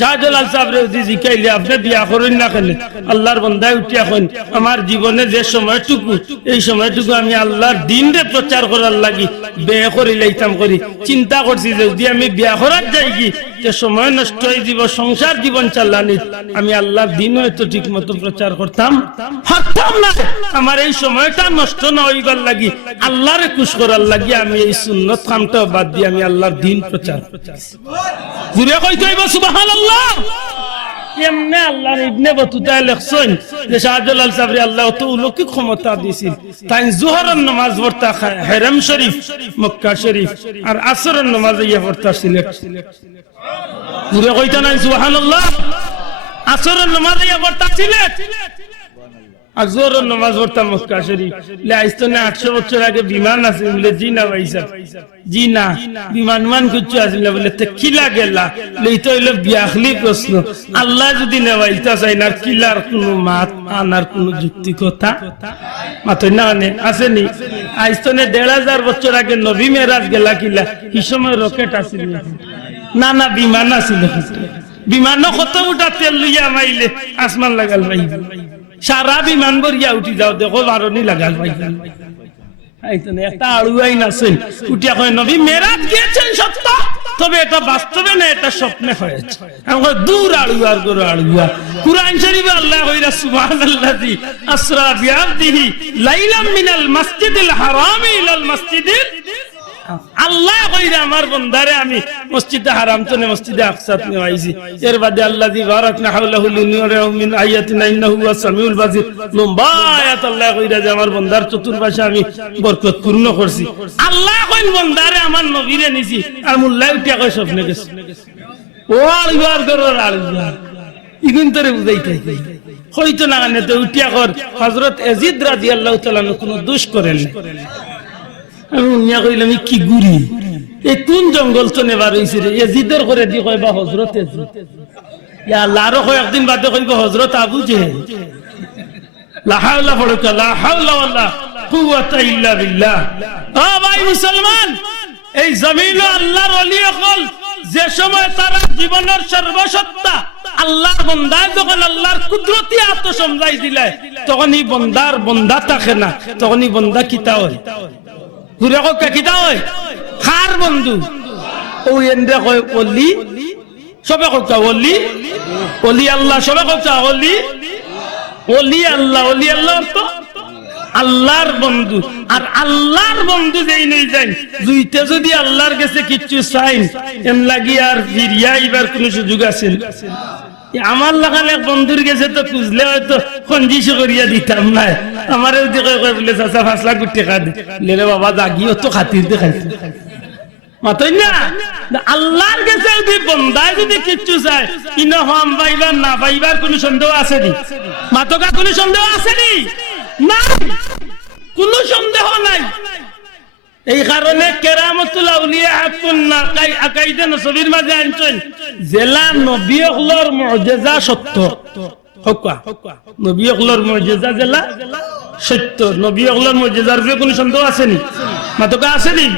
শাহজালাল সাহেব জিকাইলে আপনি বিয়া করেন না কেন? আল্লাহর বান্দায় উঠিয়া কইন আমার জীবনে যে সময়টুকু, এই সময়টুকু আমি আল্লাহর দ্বীনরে প্রচার করার লাগি বিয়া করে লাইতাম করি। চিন্তা করছি যে যদি আমি বিয়া করার যাই কি যে সময় নষ্ট হয়ে যাব, সংসার জীবন চালানি আমি আল্লাহর দ্বীন হয়তো ঠিক মতো প্রচার করতাম পারতাম না। আমার এই সময়টা নষ্ট না হইবার লাগি, আল্লাহরে খুশ করার লাগি আমি এই সুন্নত কামটা বাদ দিয়ে আমি আল্লাহর দ্বীন প্রচার করতেছি। ঘুরে কইতে হইব সুবহানাল্লাহ। এমনে আল্লাহর ইবনে বতুতা লেখছেন যে শাহজালাল সাহেব আল্লাহ তো অলৌকিক ক্ষমতা দিয়েছিল। তাই জোহরের নামাজ পড়তা হেরাম শরীফ মক্কা শরীফ, আর আসরের নামাজ ইয়া পড়তা সিলেট। ঘুরে কইতা নাই সুবহানাল্লাহ। আসরের নামাজ ইয়া পড়তা সিলেট, আর জোহরের নামাজ পড়তা মক্কা শরীফ। লে আইস্তনে 800 বছর আগে বিমান আছে বলে জি না ভাইসা, জি না বিমান মান কিছু আসিল না বলে কিলা গেলা। এইটা হইলো বিয়াখলি প্রশ্ন। আল্লাহ যদি নেওয়াইতা চাই না কিলার কোন মাত আনার কোন যুক্তি কথা মাথয় না আনে আসেনি। আইস্তনে 1500 বছর আগে নবী মেরাজ গেলা কিলা, এই সময় রকেট আসিল না, না বিমান আসিল। বিমান কত উঠা তেল লইয়া মাইলে আসমান লাগাল ভাই। সারা বিমান ভরিয়া উঠি যাও দেখো বারণি লাগাল পাইছেন একটা আড়ুয়াই নাছেন উঠিয়া কয় নবী মেরাজ গিয়েছেন সত্য, তবে এটা বাস্তবে না, এটা স্বপ্নে হয়েছে। আমরা দূর আড়ুয়ার গরু আড়ুয়া। কুরআন শরীফে আল্লাহ কইরা সুবহানাল্লাযী আসরা বিআবদিহি লাইলাম মিনাল মাসজিদিল হারামি ইলাল মাসজিদিল, আল্লাহ কইরা আমার বান্দারে আমি মসজিদে হারাম থেকে মসজিদে আকসাত নিয়ে আইছি। এর বাদে আল্লাযী বারাকনা হাওলাহু লিনুরিহু মিন আয়াতিনা ইন্নাহু হুয়াস সামিউল বাসীর, লম্বা আয়াত আল্লাহ কইরা যে আমার বান্দার চতুর্পাশে আমি বরকত পূর্ণ করছি। আল্লাহ কইন বান্দারে আমার নবীরে নিছি, আর মুল্লা উঠিয়া কয় স্বপ্নে গেছে। ও আলবার গরর আলবার ইগুন তোরে বুঝাইতে হইতো না, কানে তো উঠিয়া কর হযরত ইয়াজিদ রাদিয়াল্লাহু তাআলা কোনো দোষ করেন না। আমি উনিয়া কইলাম কি গুরি, এই কোন জঙ্গল তো নেবার হইছে রে? ইয়াজিদের করে দি কয় বা হযরত ইয়াজিদ, ইয়া আল্লাহ আরো কয়েকদিন বাদে কইব হযরত আবু জেহেল। লা হাওলা ওয়ালা লা হাওলা ওয়ালা কুওয়াতা ইল্লা বিল্লাহ। ও ভাই মুসলমান, এই জমিনে আল্লাহর ওলি হল যে সময় তারা জীবনের সর্বসত্তা আল্লাহর বান্দা যখন আল্লাহর কুদরতি আত্মসমজাই দিলে, তখনই বান্দার বান্দা থাকে না, তখনই বান্দা কিতা হয়, ঘুরে কা কিতা হয়, খার বন্ধু। ও এন্ডে কয় ওলি, সবে কথা ওলি, ওলি আল্লাহ, সবে কথা ওলি, ওলি আল্লাহ, ওলি আল্লাহ তো আল্লাহর বন্ধু। আর আল্লাহর বন্ধু যেই নেই যাই দুইতে যদি আল্লাহর কাছে কিচ্ছু চাইন এম লাগি আর ফিরিয়া এবার কোন সুযোগ আছে? আমার লাগান এক বন্ধুর গেছে তো খুঁজলে হয়তো খঞ্জিস করিয়া দিতাম না। আমার বলে চাচা 5 লাখ টাকা দিলে বাবা জাগিও তো খাতির দেখাইছে মাতই না। আল্লাহর কাছে যদি বন্দায় যদি কিচ্ছু চায় কিনা হম পাইবার না পাইবার কোন সন্দেহ আছে নি? মাতকা কোন সন্দেহ আছে নি? না, কোন সন্দেহ নাই। এই কারণে কেরামতুল আউলিয়া হাকুন না কাই আকাইদে নসবির মাঝে আনছেন জেলা নবী হলর মুজিজা সত্য হকা, নবী হলর মুজিজা জেলা সত্য। নবী হলর মুজিজার যে কোন সন্দেহ আছে নি? মাতকা আছে নি?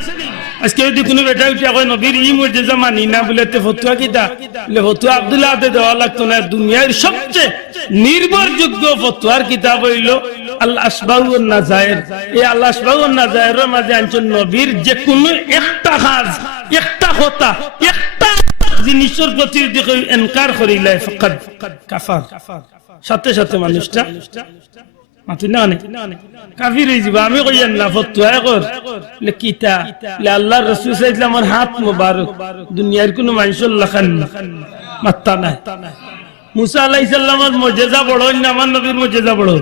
আজকে যদি কোনো বেটা উঠে কয় নবীর ই মুজিজা মানি না বলে তে ফতোয়া কিতা বলে ফতোয়া আব্দুল্লাহ তে দেওয়া লাগতো না। দুনিয়ার সবচেয়ে নির্ভরযোগ্য ফতোয়ার কিতাব হইল আল আসবাউ ওয়ান নাজায়ের। এই আল আসবাউ ওয়ান নাজায়েরের মাঝে আনছেন নবীর যে কোনো একটা কাজ, একটা কথা, একটা জিনিসের প্রতি যদি ইনকার করিলে ফাকাদ কাফার, সাথে সাথে মানুষটা মাতি না কাফির হয়ে যাবে। আমি কইয়ান না ফতোয়া কর কিতা আল্লাহর রাসূল সাল্লাল্লাহু আমার হাত মোবারক দুনিয়ার কোন মানুষের লেখান মাত্তা নাই। মুসা আলাইহিস সালামের মুজিজা বড় না আমার নবীর মুজিজা বড়?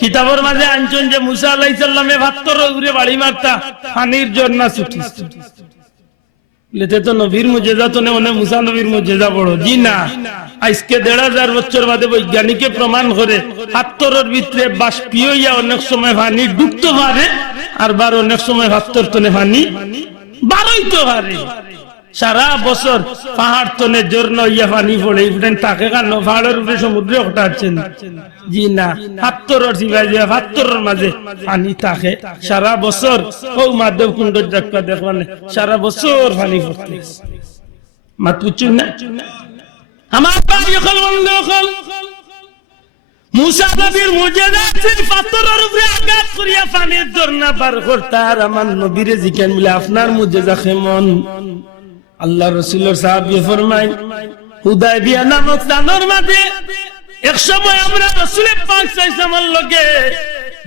কিতাবের মাঝে আনছেন যে মুসা আলাইহিস সালামে ভাত্তর উপরে বাড়ি মারতা পানির ঝর্ণা ছুটি লেতে তো নবীর মুজিজা তো নেই, মুসা নবীর মুজিজা বড়? জি না। আজকে 1500 বছর বাদে বৈজ্ঞানিকে প্রমাণ করে ভাত্তরের ভিতরে বাষ্পীয় ইয়া অনেক সময় পানি ডুবতে পারে, আর বার অনেক সময় ভাত্তর তনে পানি বারইতে পারে। সারা বছর পাহাড় তনে ঝর্ণা ইয়া পানি পড়ে উঠেন তাকে কারণ পাহাড়ের উপরে সমুদ্রে ওঠাচ্ছেন? জি না। ভাত্তরের সিবাই ভাত্তরের মাঝে পানি থাকে সারা বছর। ও মাধব কুণ্ড যাত্রা দেখবেন সারা বছর পানি পড়তে মাত বুঝছেন না? আমার ভাই হল বন্ধু হল মুসা নবীর মুজিজা ছিল পাথরের উপরে আঘাত করিয়া পানির ঝর্ণা বার করতা। আর আমার নবীরে জিজ্ঞাসা মিলে আপনার মুজিজা কেমন? আল্লাহ রাসূলের সাহাবী ফরমায় হুদায়বিয়া নামক স্থানের মাঝে এক সময় আমরা রাসূল পাক সাল্লাল্লাহু আলাইহি লগে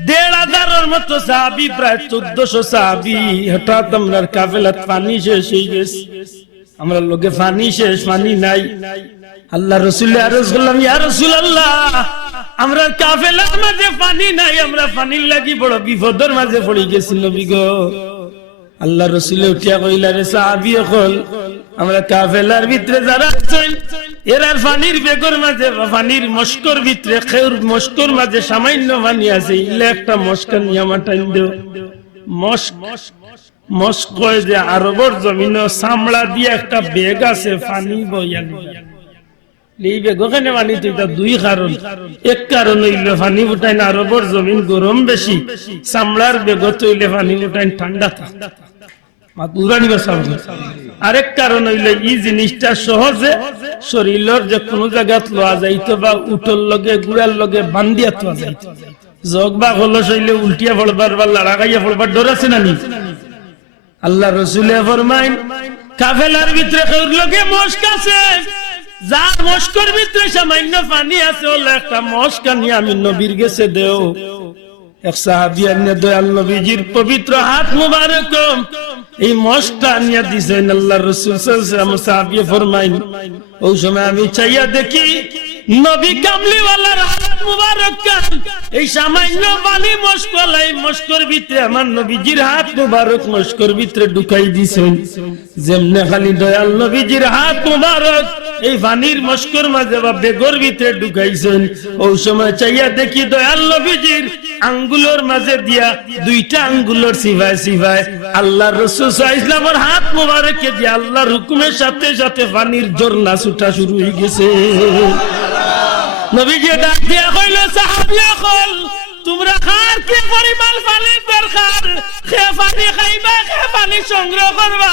1500 মতো সাহাবী, প্রায় 1400 সাহাবী। হঠাৎ আমরার কাফেলাত পানি শেষ হয়ে গেছে, আমরা লগে পানি শেষ, পানি নাই। আল্লাহ রাসূল আরজ করলাম ইয়া রাসূলুল্লাহ আমরা কাফেলার মাঝে পানি নাই, আমরা পানির লাগি বড় বিপদের মাঝে পড়ে গেছি নবী গো। আল্লাহ রাসূল উঠিয়া কইলা রে সাহাবী হল আমরা কাফেলার ভিতরে যারা আছেন এরার পানির বেগর মাঝে পানির মস্কর ভিতরে খেউর মস্কর মাঝে সামান্য পানি আছে, ইলে একটা মস্কা নিয়ে আমার টাইম দেও। মস্ক কয় যে আরবের জমিনে চামড়া দিয়ে একটা বেগ আছে পানি বইয়া এই বেগ ওখানে পানি তো এটা দুই কারণ। এক কারণ হইলে পানি উঠাই না আরবের জমিন গরম বেশি, চামড়ার বেগ হইলে পানি উঠাই ঠান্ডা থাকে। মাতুরানি বাসা আরেক কারণ হইলে এই জিনিসটা সহজে শরীরের যে কোনো জায়গাত লওয়া যাইতো বা উটর লগে গুড়ার লগে বান্ধিয়া তোয়া যাইতো জগ বা হলস হইলে উল্টিয়া পড়বার বা লড়াগাইয়া পড়বার ডর আছে না নি আল্লাহ রসুলে ফরমাইন কাফেলার ভিতরে কেউর লগে মশক আছে যার মশকর ভিতরে সামান্য পানি আছে ওলা একটা মশকা নিয়ে আমি নবীর গেছে দেও এক সাহাবী আনিয়া দয়াল নবীজির পবিত্র হাত মুবারক এই মশকটা নিয়ে দিছেন আল্লাহর রাসূল সাল্লাল্লাহু আলাইহি ওয়াসাল্লাম সাহাবী ফরমাইন ওই সময় আমি চাইয়া দেখি নবী কামলিওয়ালার হাত মুবারক এই সামান্য পানি মশকলাই মশকর ভিতরে আমার নবীজির হাত মুবারক মশকর ভিতরে ঢুকাই দিছেন যেমনে খালি দয়াল নবীজির হাত মুবারক এই পানির মশকর মাঝে বা বেগর ভিতরে ঢুকাইছেন ওই সময় চাইয়া দেখি দয়াল নবীজির আঙ্গুলের মাঝে দিয়া দুইটা আঙ্গুলের সিভায় সিভায় আল্লাহর রাসূল সাল্লাল্লাহু আলাইহি ওয়াসাল্লামের হাত মুবারকে দিয়ে আল্লাহর হুকুমের সাথে সাথে পানির ঝর্ণা ছুটা শুরু হয়ে গেছে নবীজি ডাক দিয়া কইল সাহাবীরা কল তোমরা কার কি পরিমাণ পানি দরকার কে পানি খাইবা কে পানি সংগ্রহ করবা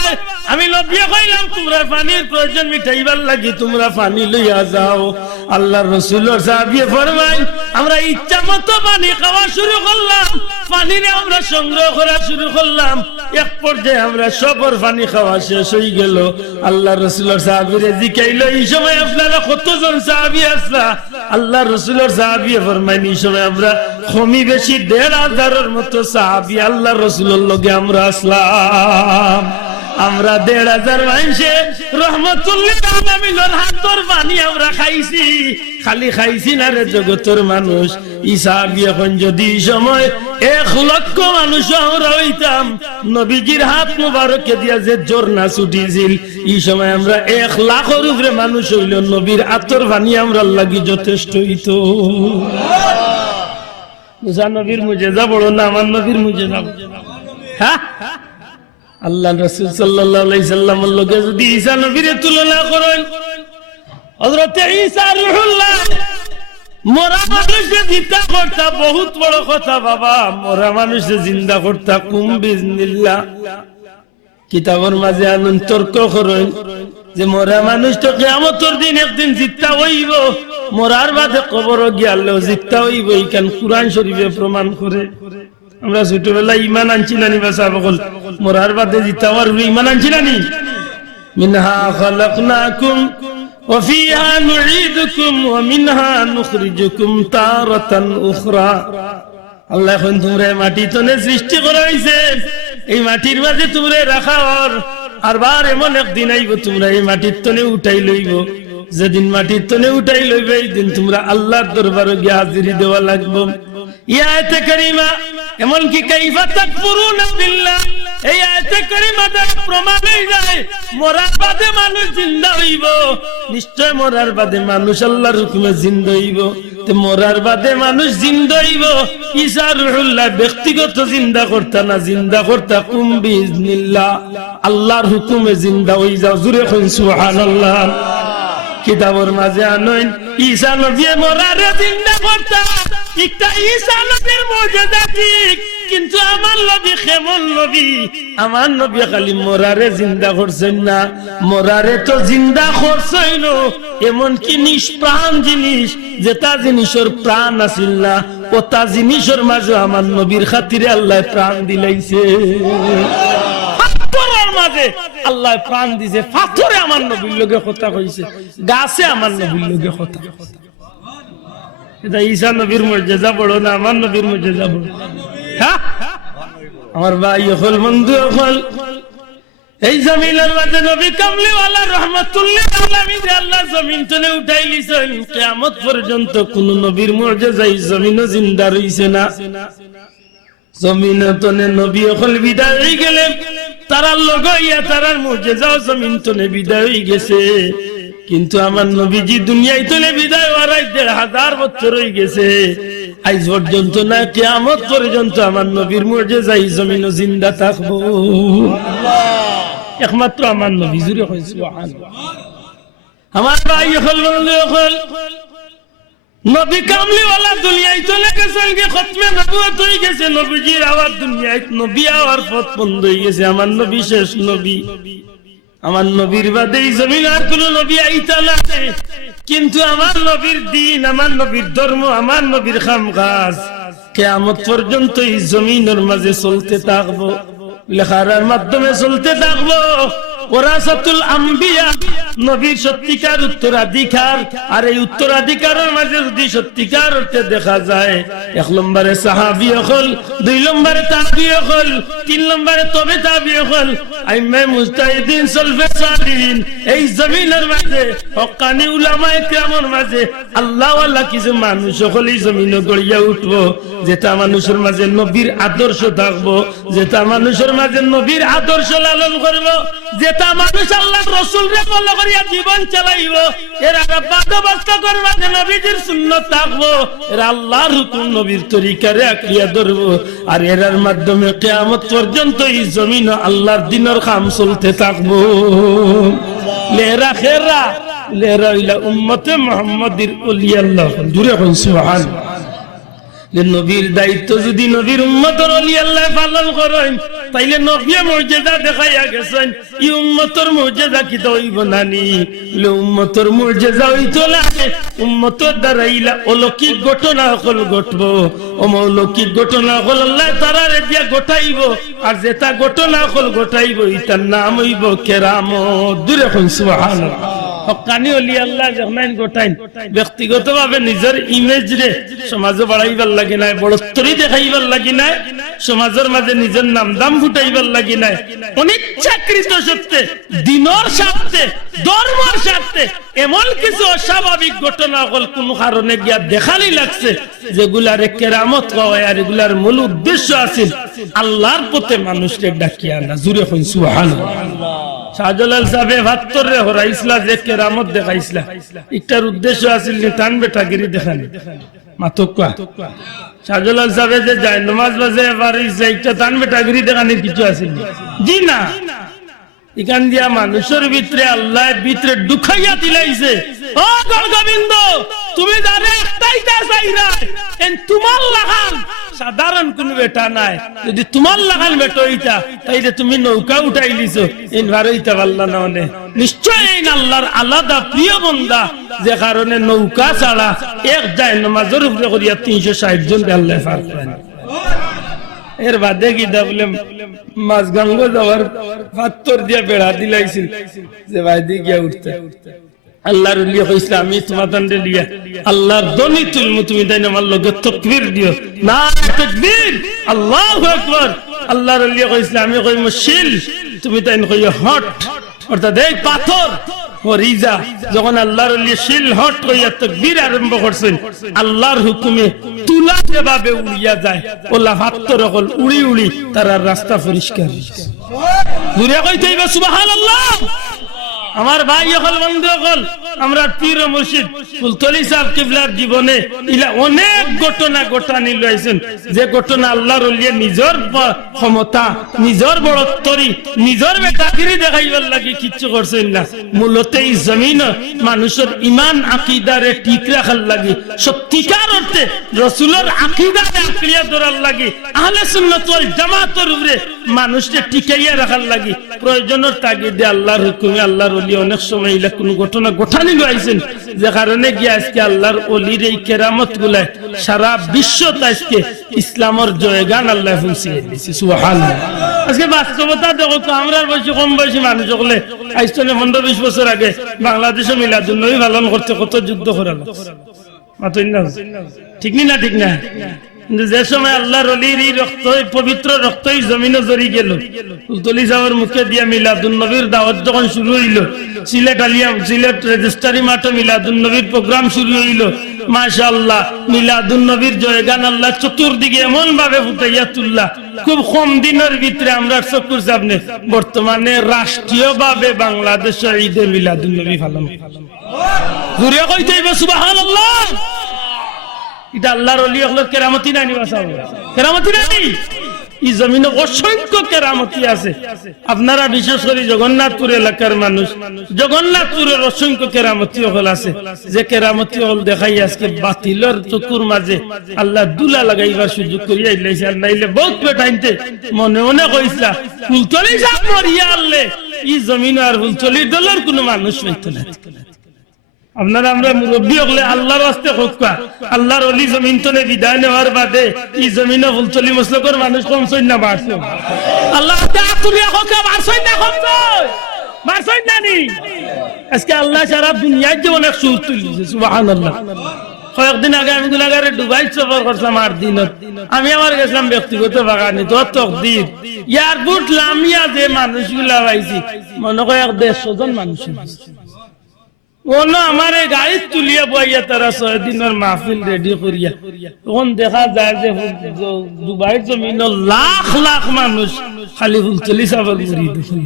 আমি নবী কইলাম তোমরা পানির প্রয়োজন মিটাইবার লাগি তোমরা পানি লইয়া যাও আল্লাহর রাসূলের সাহাবী ফরমায় আমরা ইচ্ছামতো পানি খাওয়া শুরু করলাম পানি নিয়ে আমরা সংগ্রহ করা শুরু করলাম এক পর্যায়ে আমরা সবর পানি খাওয়া শেষ হয়ে গেল আল্লাহর রাসূলের সাহাবীরে জিজ্ঞাইল এই সময় আপনারা কতজন সাহাবী আসলা আল্লাহর রাসূলের সাহাবী ফরমায় এই সময় আমরা কমই বেশি ১৫০০ মতো সাহাবী আল্লাহর রাসূলের লগে আমরা আসলাম আমরা ১৫০০ মানুষে রহমতুল্লিল আলামিনের হাতের পানি আমরা খাইছি খালি খাইছি না রে জগতের মানুষ ই সাহাবী এখন যদি সময় ১,০০,০০০ মানুষ আমরা হইতাম নবীজির হাত মুবারকে দিয়া যে ঝর্ণা ছুটিছিল এই সময় আমরা ১,০০,০০০ উপরে মানুষ হইল নবীর হাতের পানি আমরা লাগি যথেষ্ট হইতো মুসা নবীর মুজেজা বড় না আমার নবীর মুজেজা হ্যাঁ আল্লাহ রাসূল সাল্লাল্লাহু আলাইহি সাল্লামের লগে যদি ঈসা নবীর তুলনা করেন হযরত ঈসা রূহুল্লাহ মরা মানুষকে জিন্দা করতা বহুত বড় কথা বাবা মরা মানুষকে জিন্দা করতা কুম বিজনিল্লাহ কিতাবের মাঝে আনুন তর্ক করেন যে মরা মানুষ তো কিয়ামতের দিন একদিন জিন্দা হইব মরার বাদে কবর গিয়ালেও জিন্দা হইব এইখান কুরআন শরীফে প্রমাণ করে আমরা ছোটবেলায় ঈমান আনছিলানি বাসা বকল মরার বাদে জিন্দা হওয়ার ঈমান আনছিলানি মিনহা খালাকনাকুম ওয়া ফিহা নুঈদুকুম ওয়া মিনহা নুখরিজুকুম তারাতান উখরা আল্লাহ এখন তোমরা মাটি তনে সৃষ্টি করা হইছে এই মাটির মাঝে তোমরা রাখা আর বার এমন একদিন আইব তোমরা এই মাটির তনে উঠাই লইব যেদিন মাটির তনে উঠাই লইবে এই দিন তোমরা আল্লাহর দরবারে গিয়ে হাজিরি দেওয়া লাগবে এই আয়াতে কারিমা এমন কি কাইফা তাকফুরুনা বিল্লাহ এই আয়াতে কারিমা দ্বারা প্রমাণ হয়ে যায় মরার বাদে মানুষ জিন্দা হইব নিশ্চয় মরার বাদে মানুষ আল্লাহর হুকুমে জিন্দা হইব তে মরার বাদে মানুষ জিন্দা হইব ঈসা রূহুল্লাহ ব্যক্তিগত জিন্দা করতা না জিন্দা করতা কুম বিইজনিল্লাহ আল্লাহর হুকুমে জিন্দা হই যাও জুরে কইন সুবহানাল্লাহ কিতাবের মাঝে আনইন ঈসা নবী মরারে জিন্দা করতা একটা ঈসা নবীর মুজিজা ঠিক কিন্তু আমার নবী কেমন নবী আমার নবী খালি মরারে জিন্দা করছেন না মরারে তো জিন্দা করছেন এমন কি নিষ্প্রাণ জিনিস যেটা জিনিসের প্রাণ আছিল না ওটা জিনিসের মাঝে আমার নবীর খাতিরে আল্লাহ প্রাণ দিলাইছে পাথরের মাঝে আল্লাহ প্রাণ দিছে পাথরে আমার নবীর লগে কথা কইছে গাছে আমার নবীর লগে কথা এটা ঈসা নবীর মুজিজা বড় না আমার নবীর মুজিজা বড় হ্যাঁ আমার ভাই হল বন্ধু হল এই জমিনের মাঝে নবী কামলিওয়ালা রাহমাতুল্লিল আলামিন আল্লাহ জমিন তনে উঠাইলিছেন কিয়ামত পর্যন্ত কোন নবীর মুজিজা এই জমিনে জিন্দা রইছে না জমিনে তনে নবী হল বিদায় হয়ে গেলেন তারার লগইয়া তারার মুজিজা জমিন তনে বিদায় হয়ে গেছে কিন্তু আমার নবীজি দুনিয়ায় তনে বিদায় হওয়ার ১,৫০০ বছর হয়ে গেছে আজ পর্যন্ত না কিয়ামত পর্যন্ত আমার নবীর মুজিজা এই জমিনে জিন্দা থাকবো একমাত্র আমার নবী জুরে কই সুবহানাল্লাহ আমার ভাই হল নবী কামলিওয়ালা দুনিয়ায় চলে গেছেন, কি খতমে নবুয়ত হয়ে গেছে, নবীজির আওয়াজ দুনিয়ায়, নবী আওয়ার পথ বন্ধ হয়ে গেছে। আমার নবী শেষ নবী, আমার নবীর বাদে এই জমিন আর কোন নবী আইতা না। কিন্তু আমার নবীর দিন, আমার নবীর ধর্ম, আমার নবীর খামকাজ কিয়ামত পর্যন্ত এই জমিনের মাঝে চলতে থাকবো, লেখার মাধ্যমে চলতে থাকবো। ওরাসাতুল আম্বিয়া, নবীর সত্যিকার উত্তরাধিকার। আর এই উত্তরাধিকারের মাঝে যদি সত্যিকার অর্থে দেখা যায়, 1 নম্বরে সাহাবী হল, 2 নম্বরে তাবী হল, 3 নম্বরে তবে তাবী হল, আইম্মায়ে মুজতাহিদিন, সলফে সালিহিন। এই জমিনের মাঝে হক্কানি উলামায়ে কিরামের মাঝে আল্লাহওয়ালা কিছু মানুষ হল এই জমিনে গড়িয়া উঠবো, যেটা মানুষের মাঝে নবীর আদর্শ থাকবো, যেটা মানুষের মাঝে নবীর আদর্শ লালন করবো, যেটা মানুষ আল্লাহ রাসূলকে ফলো করিয়া জীবন চালাইব। এরা বাধ্যবাধকতা করবে যে নবীজির সুন্নাত থাকবো, এরা আল্লাহর হুকুম নবীর তরিকারে আঁকড়িয়া ধরবো। আর এরার মাধ্যমে কিয়ামত পর্যন্ত এই জমিন আল্লাহর দ্বীনের কাম চলতে থাকবো। লেরা খেরা লেরা ইলা উম্মতে মুহাম্মাদির ওলি আল্লাহ। জুড়ে কোন সুবহানাল্লাহ। নবীর দায়িত্ব যদি নবীর উম্মতের ওলি আল্লাহ পালন করেন, তাইলে নবীয়ে মুজিজা দেখাইয়া গেছেন। এই উম্মতের মুজিজা কি তো হইব নানি? উম্মতের মুজিজা হইতো লাগে উম্মতের দ্বারা ইলা অলৌকিক ঘটনা হল ঘটবো। অলৌকিক ঘটনা হল আল্লাহ তারারে দিয়া ঘটাইব। আর যেটা ঘটনা হল ঘটাইব, এটার নাম হইব কেরামত। দূরে কোন সুবহানাল্লাহ। হক্কানি ওলি আল্লাহ যখন গোটাইন, ব্যক্তিগতভাবে নিজের ইমেজ রে সমাজে বাড়াইবার লাগি নাই, বড়স্তরি দেখাইবার লাগি নাই, সমাজের মাঝে নিজের নাম দাম ফুটাইবার লাগি নাই, অনিচ্ছাকৃত সত্ত্বে, দিনের স্বার্থে, ধর্মের স্বার্থে এমন কিছু অস্বাভাবিক ঘটনা হল কোন কারণে গিয়া দেখানি লাগছে, যেগুলার কেরামত কয়। আর এগুলার মূল উদ্দেশ্য আছে আল্লাহর পথে মানুষকে ডাকিয়া আনা। জুড়ে হইন সুবহানাল্লাহ। শাহজালাল সাহেব ৭২ রে হরাইছলা, যে কেরামত দেখাইছলা, একটার উদ্দেশ্য আছিল নিতান বেটাগিরি দেখানি। মাতকা শাহজালাল সাহেব যে যায় নামাজ বাজে পারিছে, একটা তান বেটাগিরি দেখানির কিছু আছিল জি না। এখান দিয়া মানুষের ভিতরে আল্লাহ ভিতরে ঢুকাইয়া দিলাইছে। ও গোবিন্দ, তুমি জানে একটাই চাইরা তোমার লাগান সাধারণ কোন বেটা নাই। যদি তোমার লাগান বেটা হইতা, তাইলে তুমি নৌকা উঠাই লিছো, ইন ভারইতা পারলা না। মানে নিশ্চয় এই আল্লাহর আলাদা প্রিয় বান্দা, যে কারণে নৌকা ছাড়া এক যায় নামাজের উপরে করিয়া ৩৬০ জন আল্লাহ পার করেন। এর বাদে কি দা বলে মাঝগাঙ্গ যাওয়ার ৭২ দিয়া বেড়া দিলাইছিল, যে বাইরে গিয়া উঠতে আল্লাহর ওলি কইছিল, আমি তোমার দণ্ডে লিয়া আল্লাহর দনি তুলমু, তুমি তাই আমার লগে তাকবীর দিও না। তাকবীর, আল্লাহু আকবার। আল্লাহর ওলি কইছিল, আমি কইম শিল, তুমি তাই কইও হট। অর্থাৎ এই পাথর ওরিজা যখন আল্লাহর ওলি শিল হট কইয়া তাকবীর আরম্ভ করছেন, আল্লাহর হুকুমে তুলা যেভাবে উড়িয়া যায়, ওলা পাথর হল উড়ি উড়ি তার রাস্তা পরিষ্কার। ঘুরে কইতে হইবে সুবহানাল্লাহ। আমার ভাই হল, বন্ধু হল, আমরা পীর মুর্শিদ ফুলতলি সাহেব কিবলার জীবনে ইলা অনেক ঘটনা ঘটানি লইছেন, যে ঘটনা আল্লাহর ওলিয়ে নিজের ক্ষমতা, নিজের বড়ত্বরি, নিজের বেটাগিরি দেখাইবার লাগি কিচ্ছু করছেন না। মূলত এই জমিন মানুষের ইমান আকীদারে ঠিক রাখার লাগি, সত্যিকার অর্থে রাসূলের আকীদারে আঁকড়িয়া ধরার লাগি, আহলে সুন্নাত ওয়াল জামাতের উপরে মানুষকে টিকাইয়া রাখার লাগি প্রয়োজনের তাগিদে আল্লাহর হুকুমে আল্লাহর ওলি অনেক সময় ইলা কোন ঘটনা ঘটানি লইছেন, যে কারণে গিয়ে আজকে আল্লাহর ওলির এই কেরামত গুলা সারা বিশ্ব আজকে ইসলামের জয়গান আল্লাহ পৌঁছিয়ে দিয়েছে। সুবহানাল্লাহ। আজকে বাস্তবতা দেখো তো, আমরা বয়সী কম বয়সী মানুষ হলে আজ 15-20 বছর আগে বাংলাদেশে মিলাদুন নবী পালন করতে কত যুদ্ধ করালো, ঠিক না? ঠিক না? কিন্তু যে সময় আল্লাহর ওলির রক্ত, পবিত্র রক্ত এই জমিনে জড়ি গেল, ফুলতলি সাহেবের মুখে দিয়া মিলাদুন নবীর দাওয়াত যখন শুরু হইল, সিলেট রেজিস্ট্রারি মাঠে মিলাদুন নবীর প্রোগ্রাম শুরু হইল, মাশাআল্লাহ মিলাদুন নবীর জয়গান আল্লাহ চতুর্দিকে এমন ভাবে ফুটাইয়া তুললা, খুব কম দিনের ভিতরে আমরা চকুর সামনে বর্তমানে রাষ্ট্রীয় ভাবে বাংলাদেশে ঈদে মিলাদুন নবী পালন। ঘুরে কইতে হইবে সুবহানাল্লাহ। এটা আল্লাহর ওলি হলো কেরামতি নাই, কেরামতি নাই। এই জমিনে অসংখ্য কেরামতি আছে। আপনারা বিশেষ করে জগন্নাথপুর এলাকার মানুষ, জগন্নাথপুরের অসংখ্য কেরামতি হল আছে, যে কেরামতি হল দেখাই আজকে বাতিলের চকুর মাঝে আল্লাহ দুলা লাগাইবার সুযোগ করিয়া ইলাইছে। আর নাইলে বহুত বেটাইতে মনে মনে কইসলা ফুলতলি যাব মরিয়া আল্লে এই জমিন আর ফুলতলির দলের কোনো মানুষ হইতো না। আপনারা আমরা মুরব্বী হলে আল্লাহর রাস্তে হকা আল্লাহর ওলি জমিন তনে বিদায় নেওয়ার বাদে এই জমিনে ফুলতলি মুসলকর মানুষ কমছই না বাড়ছে। আল্লাহ তুমি হকা বাড়ছই না কমছই বাড়ছই না নি। আজকে আল্লাহ সারা দুনিয়ায় যে অনেক সুর তুলিছে সুবহানাল্লাহ। কয়েকদিন আগে আমি গুনাগারে দুবাই সফর করছিলাম 8 দিনত। আমি আমার গেছিলাম ব্যক্তিগত বাগানে, তো তকদির এয়ারপোর্ট লামিয়া যে মানুষগুলা পাইছি মনে হয় 150 জন মানুষ। আমার গাড়ি তুলিয়া বইয়া তারা 6 দিনের মাহফিল রেডি করিয়া তখন দেখা যায় যে দুবাইয়ের জমিন লাখ লাখ মানুষ খালি ফুলতলি চাবল মুড়ি দেখুন।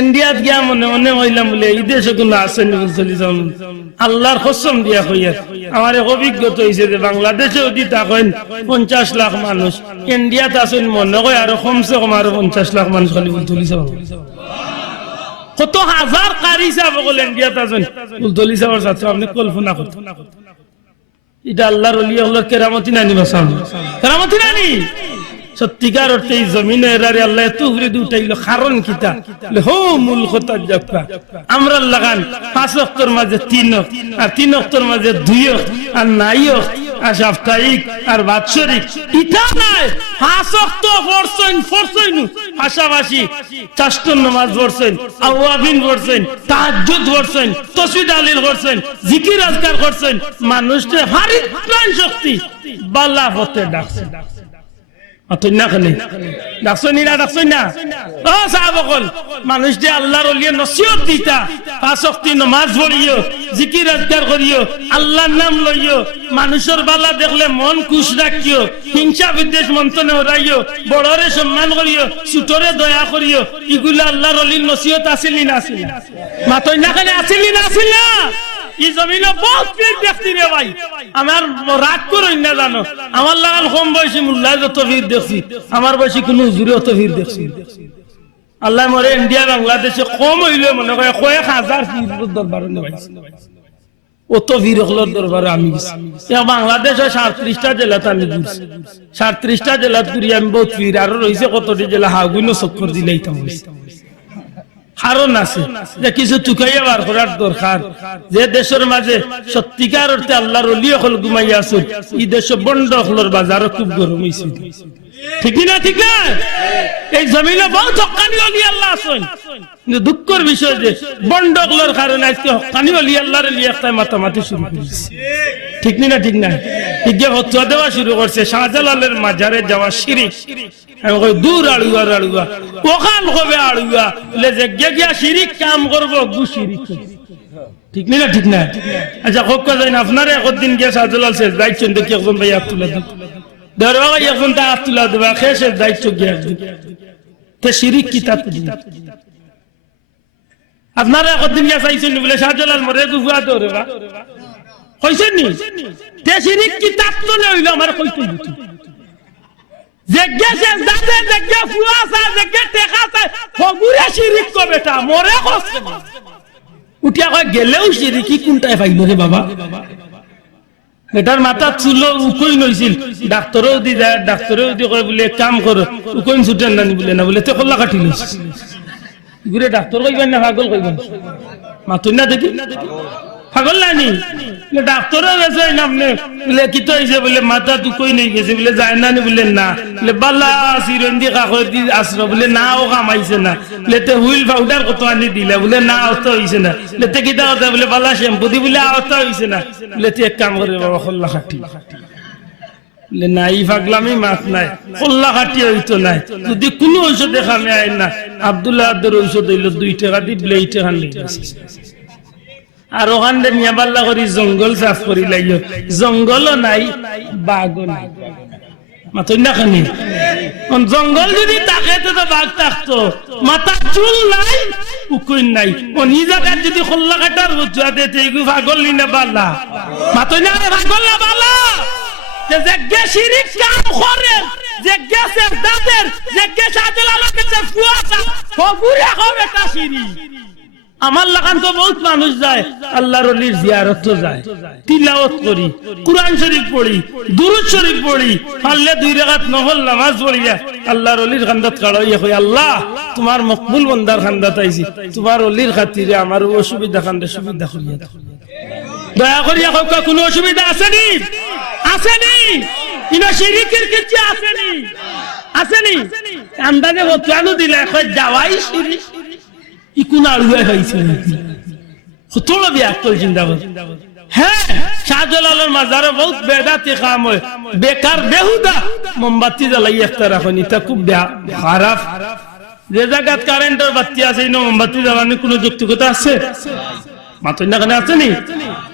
ইন্ডিয়াত গিয়া মনে মনে হইলাম বলে এই দেশে কোনো আসেনি ফুলতলি চাবল। আল্লাহর কসম দিয়া হইয়া আমার এক অভিজ্ঞতা হয়েছে যে বাংলাদেশে যদি থাকেন 50 লাখ মানুষ, ইন্ডিয়াত আসেন মনে হয় আরো কমসে কম আরো 50 লাখ মানুষ খালি ফুলতলি চাবল। কত হাজার কারি সাহেব বলেন ইন্ডিয়াত আছেন ফুলতলি সাহেবের ছাত্র, আপনি কল্পনা করতে। এটা আল্লাহর ওলি আল্লাহর কেরামতি নানি বাসাম, কেরামতি নানি। সত্যিকার অর্থে এই জমিনে এরারে আল্লাহ এত উপরে উঠাইলো কারণ কিতা হো মূল কথা জাপা আমরা লাগান 5 ওয়াক্তের মাঝে 3 ওয়াক্ত আর 3 ওয়াক্তের মাঝে 2 ওয়াক্ত আর নাই ওয়াক্ত আর সাপ্তাহিক আর বাৎসরিক এটা নাই। 5 ওয়াক্ত ফরসইন পাশাপাশি চারটা নামাজ পড়ছেন, আওয়াবিন পড়ছেন, তাহাজ্জুদ পড়ছেন, তাসবিহ তাহলিল করছেন, জিকির আজকার করছেন, মানুষকে হারিত প্রাণ শক্তি বালা হতে ডাকছেন। মানুষ যে আল্লাহর ওলিয়ে নসিহত দিতা 5 ওয়াক্ত নামাজ পড়িও, জিকির আজকার করিও, আল্লাহর নাম লইও, মানুষের বালা দেখলে মন খুশ রাখিও, হিংসা বিদ্বেষ মন্থনে হরাইও, বড়রে সম্মান করিও, ছোটরে দয়া করিও। এগুলা আল্লাহর ওলির নসিহত আসিলি না আসিল না মাতই না খালি আসিলি না আসিল না। এই জমিনে বহুত ব্যক্তি রে ভাই, আমার রাগ করই না জানো, আমার লাগান কম বয়সী মুল্লায় যত ভিড় দেখছি, আমার বয়সী কোন হুজুরে অত ভিড় দেখছি। আল্লাহ মরে ইন্ডিয়া বাংলাদেশে কম হইলে মনে করে কয়েক হাজার দরবার অত ভিড় হল দরবারে আমি বাংলাদেশে 37টা জেলাতে আমি ঘুরছি, 37টা জেলাত ঘুরি আমি বহুত ভিড়। আরো রয়েছে কতটি জেলা হাগুনো চক্কর দিলেই তো হয়েছে। কারণ আছে যে কিছু টুকাইয়া বার করার দরকার। যে দেশের মাঝে সত্যিকার অর্থে আল্লাহর ওলি হল ঘুমাইয়া আসুন, এই দেশে বন্ড হলর বাজারও খুব গরম হয়েছে। ঠিক না ঠিক না? এই জমিনে বহুত হক্কানি ওলি আল্লাহ আসুন, কিন্তু দুঃখের বিষয় যে বন্ড হলর কারণে আজকে হক্কানি ওলি আল্লাহর লিয়ে একটা মাতামাতি শুরু করেছে। ঠিক না ঠিক না? ঠিক ফতোয়া দেওয়া শুরু করছে শাহজালালের মাজারে যাওয়া শিরিক। দূর আড়ুয়া আড়ুয়া ওখান হবে আড়ুয়া গিয়া শিরিক কাম করবো গু শিরিক। ঠিক না ঠিক না? আচ্ছা হোক যাই না আপনারা একদিন গিয়ে শাহজালাল শেষ দায়িত্ব দেখি একজন ভাই হাত তুলে দেব, ধরবা এখন তা হাত তুলা দেবা খেয়ে শেষ দায়িত্ব গিয়ে একদিন শিরিক কি তা আপনারা একদিন গিয়ে চাইছেন বলে শাহজালাল মরে গুফা ধরে বা কইছেন নি তে শিরিক কি তা তুলে হইল আমার কইতে বুঝি জেগে দাদে জেগে ফুয়াসা জেগে টেকাসা ফগুরে শিরিক কো বেটা মরে কষ্ট উঠিয়া কয় গেলেও শিরিকি কোনটায় পাইল রে বাবা। বেটার মাথা চুলো উকই নইছিল, ডাক্তারও দি যায়, ডাক্তারও দি কয় বলে কাম করো উকইন ছুটেন না বলে না বলে তে কল্লা কাটি লইছ ঘুরে ডাক্তার কইবেন না পাগল কইবেন মাতুন না দেখি পাগল নানি ডাক্তারও গেছে নামনে বলে কি তো হইছে বলে মাথা দুকই নেই গেছে বলে যায় না নি বলে না বলে বালা সিরন্দি কাগজ দি আসলো বলে না ও কামাইছে না বলে তে হুইল পাউডার কত আনি দিলা বলে না অত হইছে না বলে তে কি দাও বলে বালা শ্যাম্পু দি বলে অত হইছে না বলে তে এক কাম করে বাবা খল্লা খাটি বলে নাই পাগলামি মাছ নাই খল্লা খাটি হইতো নাই যদি কোনো ঔষধ দেখামে আয় না আব্দুল্লাহ আব্দুর ঔষধ হইল 2 টাকা দি বলে 8 টাকা নিয়ে আর ওখানে নিয়ে পাল্লা করি জঙ্গল সাফ করি লাইও, জঙ্গলও নাই বাঘও নাই মাথা না খানি। জঙ্গল যদি থাকে তো বাঘ থাকতো, মাথা চুল নাই উকুন নাই, অনি জায়গায় যদি খোল্লা কাটার বুঝা দিতে এগুলো পাগল নি না বালা মাথা না পাগল না বালা যে শিরিক কাম করে যে গেছে দাদের যে গেছে আদলালের কাছে ফুয়াসা সবুরে হবে তাসিরি আমার লাগান তো বহুত মানুষ যায় আল্লাহর ওলির জিয়ারত যায় তিলাওয়াত করি কুরআন শরীফ পড়ি দুরূদ শরীফ পড়ি পারলে 2 রাকাত নফল নামাজ পড়িয়া আল্লাহর ওলির খান্দাত কাড়াইয়া কই আল্লাহ তোমার মকবুল বান্দার খান্দাত আইছি তোমার ওলির খাতিরে আমার অসুবিধা খান্দে সুবিধা করিয়া দাও দয়া করিয়া কও কোনো অসুবিধা আসেনি আসেনি ইনা শিরিকের কিছু আসেনি আসেনি আন্দাজে বতানো দিলে কই যাওয়াই শিরিক ইকুনা রুয়ে হইছে কতলো বিয়াকল জিন্দাবাদ হ্যাঁ শাহজালালের মাজারে বহুত বেদাতি কাম হয় বেকার বেহুদা মোমবাতি জ্বালাই একটা রাখনি তা খুব খারাপ যে জায়গাত কারেন্টের বাতি আছে এই মোমবাতি জ্বালানোর কোনো যৌক্তিকতা আছে মাত্র না কেন আছে নি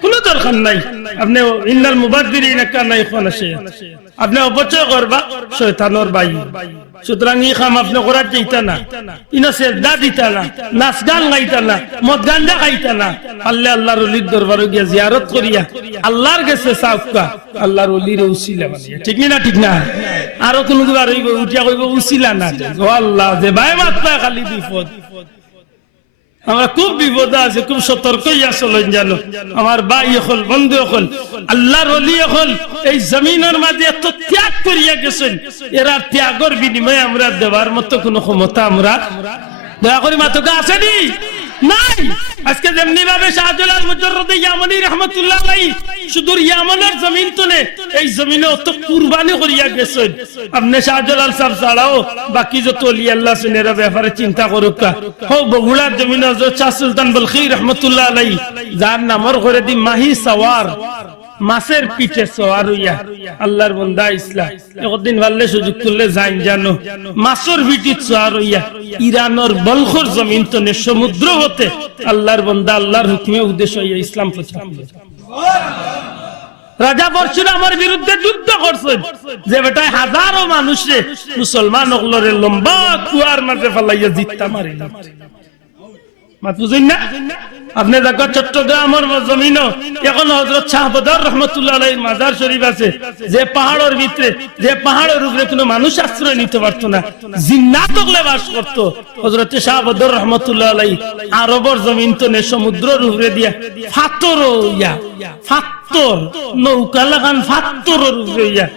কোনো দরকার নাই আপনি ইন্নাল মুবাদদিরিনা কানা ইখওয়ানা শাইআ আপনি অপচয় করবা শয়তানের ভাই সুতরাং এই কাম আপনি করার চাইতা না ইনা সেজদা দিতা না নাচ গান গাইতা না মদ গাঞ্জা খাইতা না আল্লাহ আল্লাহর ওলির দরবারে গিয়া জিয়ারত করিয়া আল্লাহর কাছে সাউকা আল্লাহর ওলির উসিলা বানিয়া ঠিক না ঠিক না আরো কোন দুবার হইব উঠিয়া কইব উসিলা না ও আল্লাহ যে ভাই মাত্রা খালি বিপদ আমরা খুব বিপদ আছে খুব সতর্ক হইয়া চলেন জানো আমার ভাই হল বন্ধু হল আল্লাহর ওলি হল এই জমিনের মাঝে এত ত্যাগ করিয়া গেছেন এরা ত্যাগের বিনিময়ে আমরা দেওয়ার মতো কোনো ক্ষমতা আমরা দয়া করি মাত্রকে আসেনি নাই আজকে যেমনি ভাবে শাহজালাল মুজাররদ ইয়ামানি রাহমাতুল্লাহ আলাইহি সুদূর ইয়ামানের জমিন তুলে এই জমিনে অত কুরবানি করিয়া গেছেন আপনি শাহজালাল সাহেব ছাড়াও বাকি যত ওলি আল্লাহ সুনেরা ব্যাপারে চিন্তা করুক হো বগুড়ার জমিনে হযরত শাহ সুলতান বলখি রাহমাতুল্লাহ আলাইহি যার নামর করে দি মাহি সওয়ার মাছের পিঠে সওয়ার হইয়া আল্লাহর বান্দা ইসলাম একদিন ভাললে সুযোগ করলে যাইন জানো মাছের পিঠে সওয়ার হইয়া ইরানের বলখর জমিন তনে সমুদ্র হতে আল্লাহর বান্দা আল্লাহর হুকুমে উদ্দেশ্য হইয়া ইসলাম প্রচার রাজা পরশুরামের বিরুদ্ধে যুদ্ধ করছেন যে বেটায় হাজারো মানুষে মুসলমান হলরে লম্বা কুয়ার মাঝে ফেলাইয়া জিত্তা মারিল আপনি দেখো চট্টগ্রামের জমিন এখন হযরত শাহ বদর রহমতুল্লাহ আলাইহির মাজার শরীফ আছে যে পাহাড়ের ভিতরে যে পাহাড়ের উপরে কোনো মানুষ আশ্রয় নিতে পারতো না জিন্নাত ওখানে বাস করতো হযরত শাহ বদর রহমতুল্লাহ আলাইহি আরবের জমিন তনে সমুদ্রের উপরে দিয়া পাথর ইয়া পাথর নৌকা লাগান পাথরের উপরে ইয়া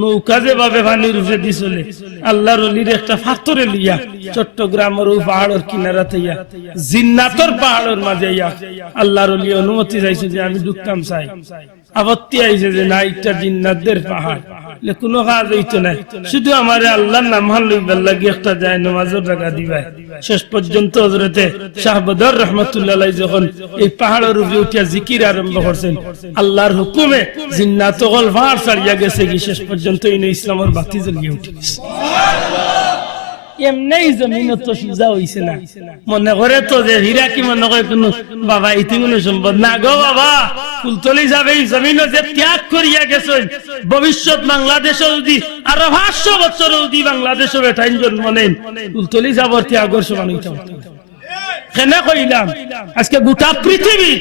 নৌকা যেভাবে পানির উপরে দিছলে আল্লাহর ওলির একটা পাথরে লিয়া চট্টগ্রামের ওই পাহাড়ের কিনারাতে ইয়া জিন্নাতের পাহাড়ের মাঝে আল্লাহর ওলি অনুমতি চাইছে যে আমি ঢুকতাম চাই আপত্তি আইছে যে না এটা জিন্নাতদের পাহাড় কোনো কাজ হইতো না শুধু আমার আল্লাহর নাম লইবার লাগি একটা যায় নামাজের টাকা দিবাই শেষ পর্যন্ত হযরতে শাহ বদর রাহমাতুল্লাহ আলাইহি যখন এই পাহাড়ের উপরে উঠিয়া জিকির আরম্ভ করছেন আল্লাহর হুকুমে জিন্নাত গল ফার ছাড়িয়া গেছে কি শেষ পর্যন্ত ইন ইসলামের বাতি জ্বলিয়ে উঠে গেছে এমনি জমিন তো সুজা হইছে না মনে করে তো যে হীরা কি মনে করে কোন বাবা ইতি কোনো সম্পদ না গো বাবা কুলতলি যাবে এই জমিন যে ত্যাগ করিয়া গেছেন ভবিষ্যৎ বাংলাদেশে যদি আরো 500 বছর যদি বাংলাদেশে বেটাইন জন্ম নেন কুলতলি যাবর ত্যাগের সমান হইতে পারত কেন কইলাম আজকে গোটা পৃথিবী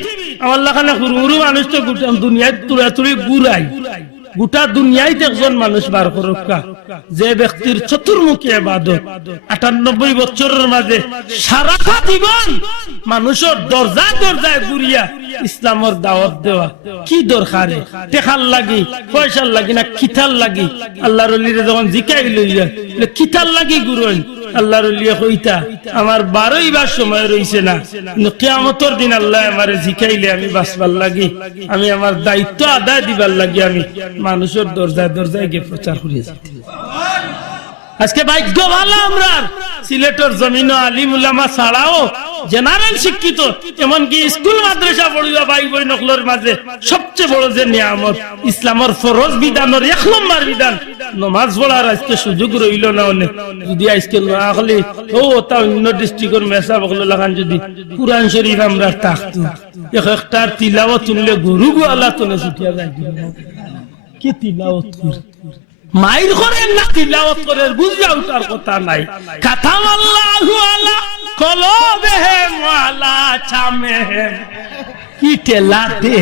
আমার লাগানে হুরুরু মানুষ তো গোটা দুনিয়ায় তুড়াতুড়ি ঘুরাই গোটা দুনিয়াতে একজন মানুষ বার করুক যে ব্যক্তির চতুর্মুখী ইবাদত 98 বছরের মাঝে সারাটা জীবন মানুষের দরজা দরজায় ঘুরিয়া ইসলামের দাওয়াত দেওয়া কি দরকারে টেকার লাগি পয়সার লাগি না খিতার লাগি আল্লাহর ওলিরে যখন জিকাই লইয়া খিতার লাগি গুরুন আল্লাহর ওলিয়ে কইতা আমার 12 বার সময় রইছে না কিন্তু কিয়ামতের দিন আল্লাহ আমারে জিকাইলে আমি বাঁচবার লাগি আমি আমার দায়িত্ব আদায় দিবার লাগি আমি মানুষের দরজায় দরজায় গিয়ে প্রচার করিয়ে যাচ্ছি আজকে ভাগ্য ভালো আমরা সিলেটের জমিন আলিম উলামা ছাড়াও জেনারেল শিক্ষিত এমনকি স্কুল মাদ্রাসা পড়ুয়া ভাই বোন নকলের মাঝে সবচেয়ে বড় যে নিয়ামত ইসলামের ফরজ বিধানের 1 নম্বর বিধান নামাজ পড়ার আজকে সুযোগ রইল না অনেক যদি আজকে না হলে ও তা অন্য ডিস্ট্রিক্টের মেসা বগল লাগান যদি কুরআন শরীফ আমরা তাকতো একটা তিলাওয়াত তুললে গরু গোয়ালা তুলে ছুটিয়া যায় কি তিলাওয়াত করে মাইর করেন না তিলাওয়াত করেন বুঝা উঠার কথা নাই কাতাম আল্লাহু আলা কলবেহিম ওয়ালা চামেহিম কি তেলা দে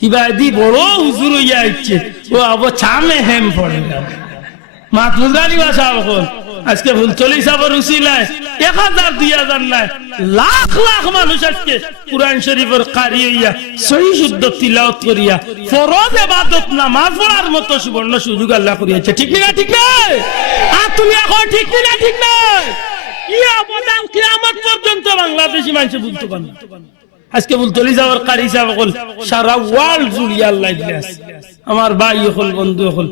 ইবাদি বড় হুজুর হইয়া আইছে ও আবো চামেহিম পড়ে না মাহফুজারি ভাষা হল আজকে ফুলতলি সাবর উসিলায় 1000 2000 নাই লাখ লাখ মানুষ আজকে কুরআন শরীফের কারি হইয়া সহি শুদ্ধ তিলাওয়াত করিয়া ফরজ ইবাদত নামাজ পড়ার মতো সুবর্ণ সুযোগ আল্লাহ করিয়াছে। ঠিক না ঠিক না? আর তুমি এখন ঠিক না ঠিক না? কি অবদান কিয়ামত পর্যন্ত বাংলাদেশি মানুষ বলতে পারে না। আজকে ফুলতলি যাওয়ার কারি সাহেব হল সারা ওয়ার্ল্ড জুড়িয়ে আল্লাহ দিয়েছে। আমার ভাই হল বন্ধু হল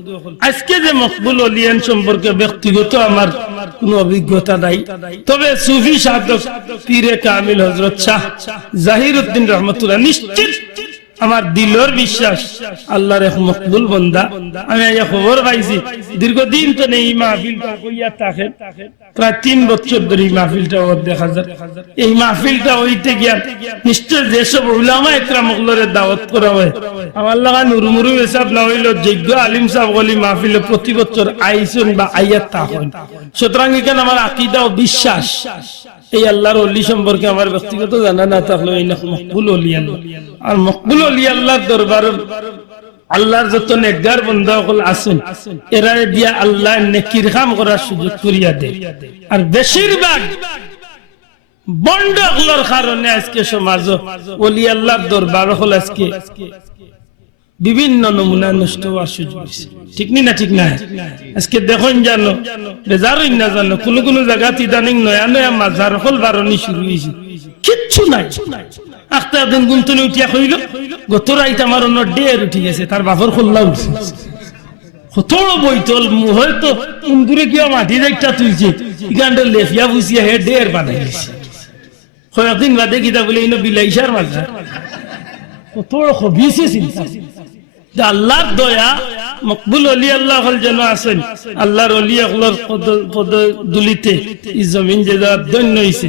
আজকে যে মকবুল ওলিয়ান সম্পর্কে ব্যক্তিগত আমার কোনো অভিজ্ঞতা নাই, তবে সুফি সাধক পীরে কামিল হযরত শাহ জাহিরউদ্দিন রহমতুল্লাহ নিশ্চিত আমার দিলের বিশ্বাস আল্লাহর এক মকবুল বান্দা। আমি এই খবর পাইছি দীর্ঘদিন তো নেই মাহফিলটা কইয়া থাকে, প্রায় 3 বছর ধরে মাহফিলটা ওর দেখা যায়। এই মাহফিলটা হইতে গিয়া নিশ্চয় যেসব উলামা একরাম মুগলরে দাওয়াত করা হয় আমার লাগা নুরমুরু হিসাব না হইল যোগ্য আলিম সাহেব বলি মাহফিলে প্রতি বছর আইসুন বা আইয়াত থাকেন। সুতরাং এখানে আমার আকীদা ও বিশ্বাস এই আল্লাহর ওলি সম্পর্কে আমার ব্যক্তিগত জানা না থাকলে এই মকবুল ওলি আল্লাহ আর মকবুল ওলি আল্লাহর দরবার আল্লাহর যত নেককার বান্দা সকল আছেন এরা দিয়া আল্লাহ নেকির কাম করার সুযোগ করিয়া দেয়। আর বেশিরভাগ বন্ডগুলোর কারণে আজকে সমাজ ওলি আল্লাহর দরবার হল আজকে বিভিন্ন নমুনা নষ্ট হওয়ার সুযোগ আছে। ঠিক না ঠিক না? আজকে দেখুন জানো বেজারই না জানো কোন কোন জায়গাতে ইদানিং নয়া নয়া মাজার হল বারণী শুরু হয়েছে, কিচ্ছু নাই। আখতা দিন গুনতুনি উঠিয়া কইল গত রাইত আমার অন্য ডের উঠে গেছে, তার বাপর খোল্লা উঠছে কতড় বইতল হয়তো কুন্দুরে কিয়া মাটি যাইটা তুলছে ইগান্ডে লেফিয়া বুঝিয়া হে ডের বানাই গেছে। কয়েকদিন বাদে কিতা বলে ইনো বিলাইশার মাজার কতড় খবিছে চিন্তা। আল্লাহর দয়া মকবুল ওলি আল্লাহ হল যেন আছেন আল্লাহর ওলি আকলর পদ দুলিতে এই জমিন যে ধন্য হইছে।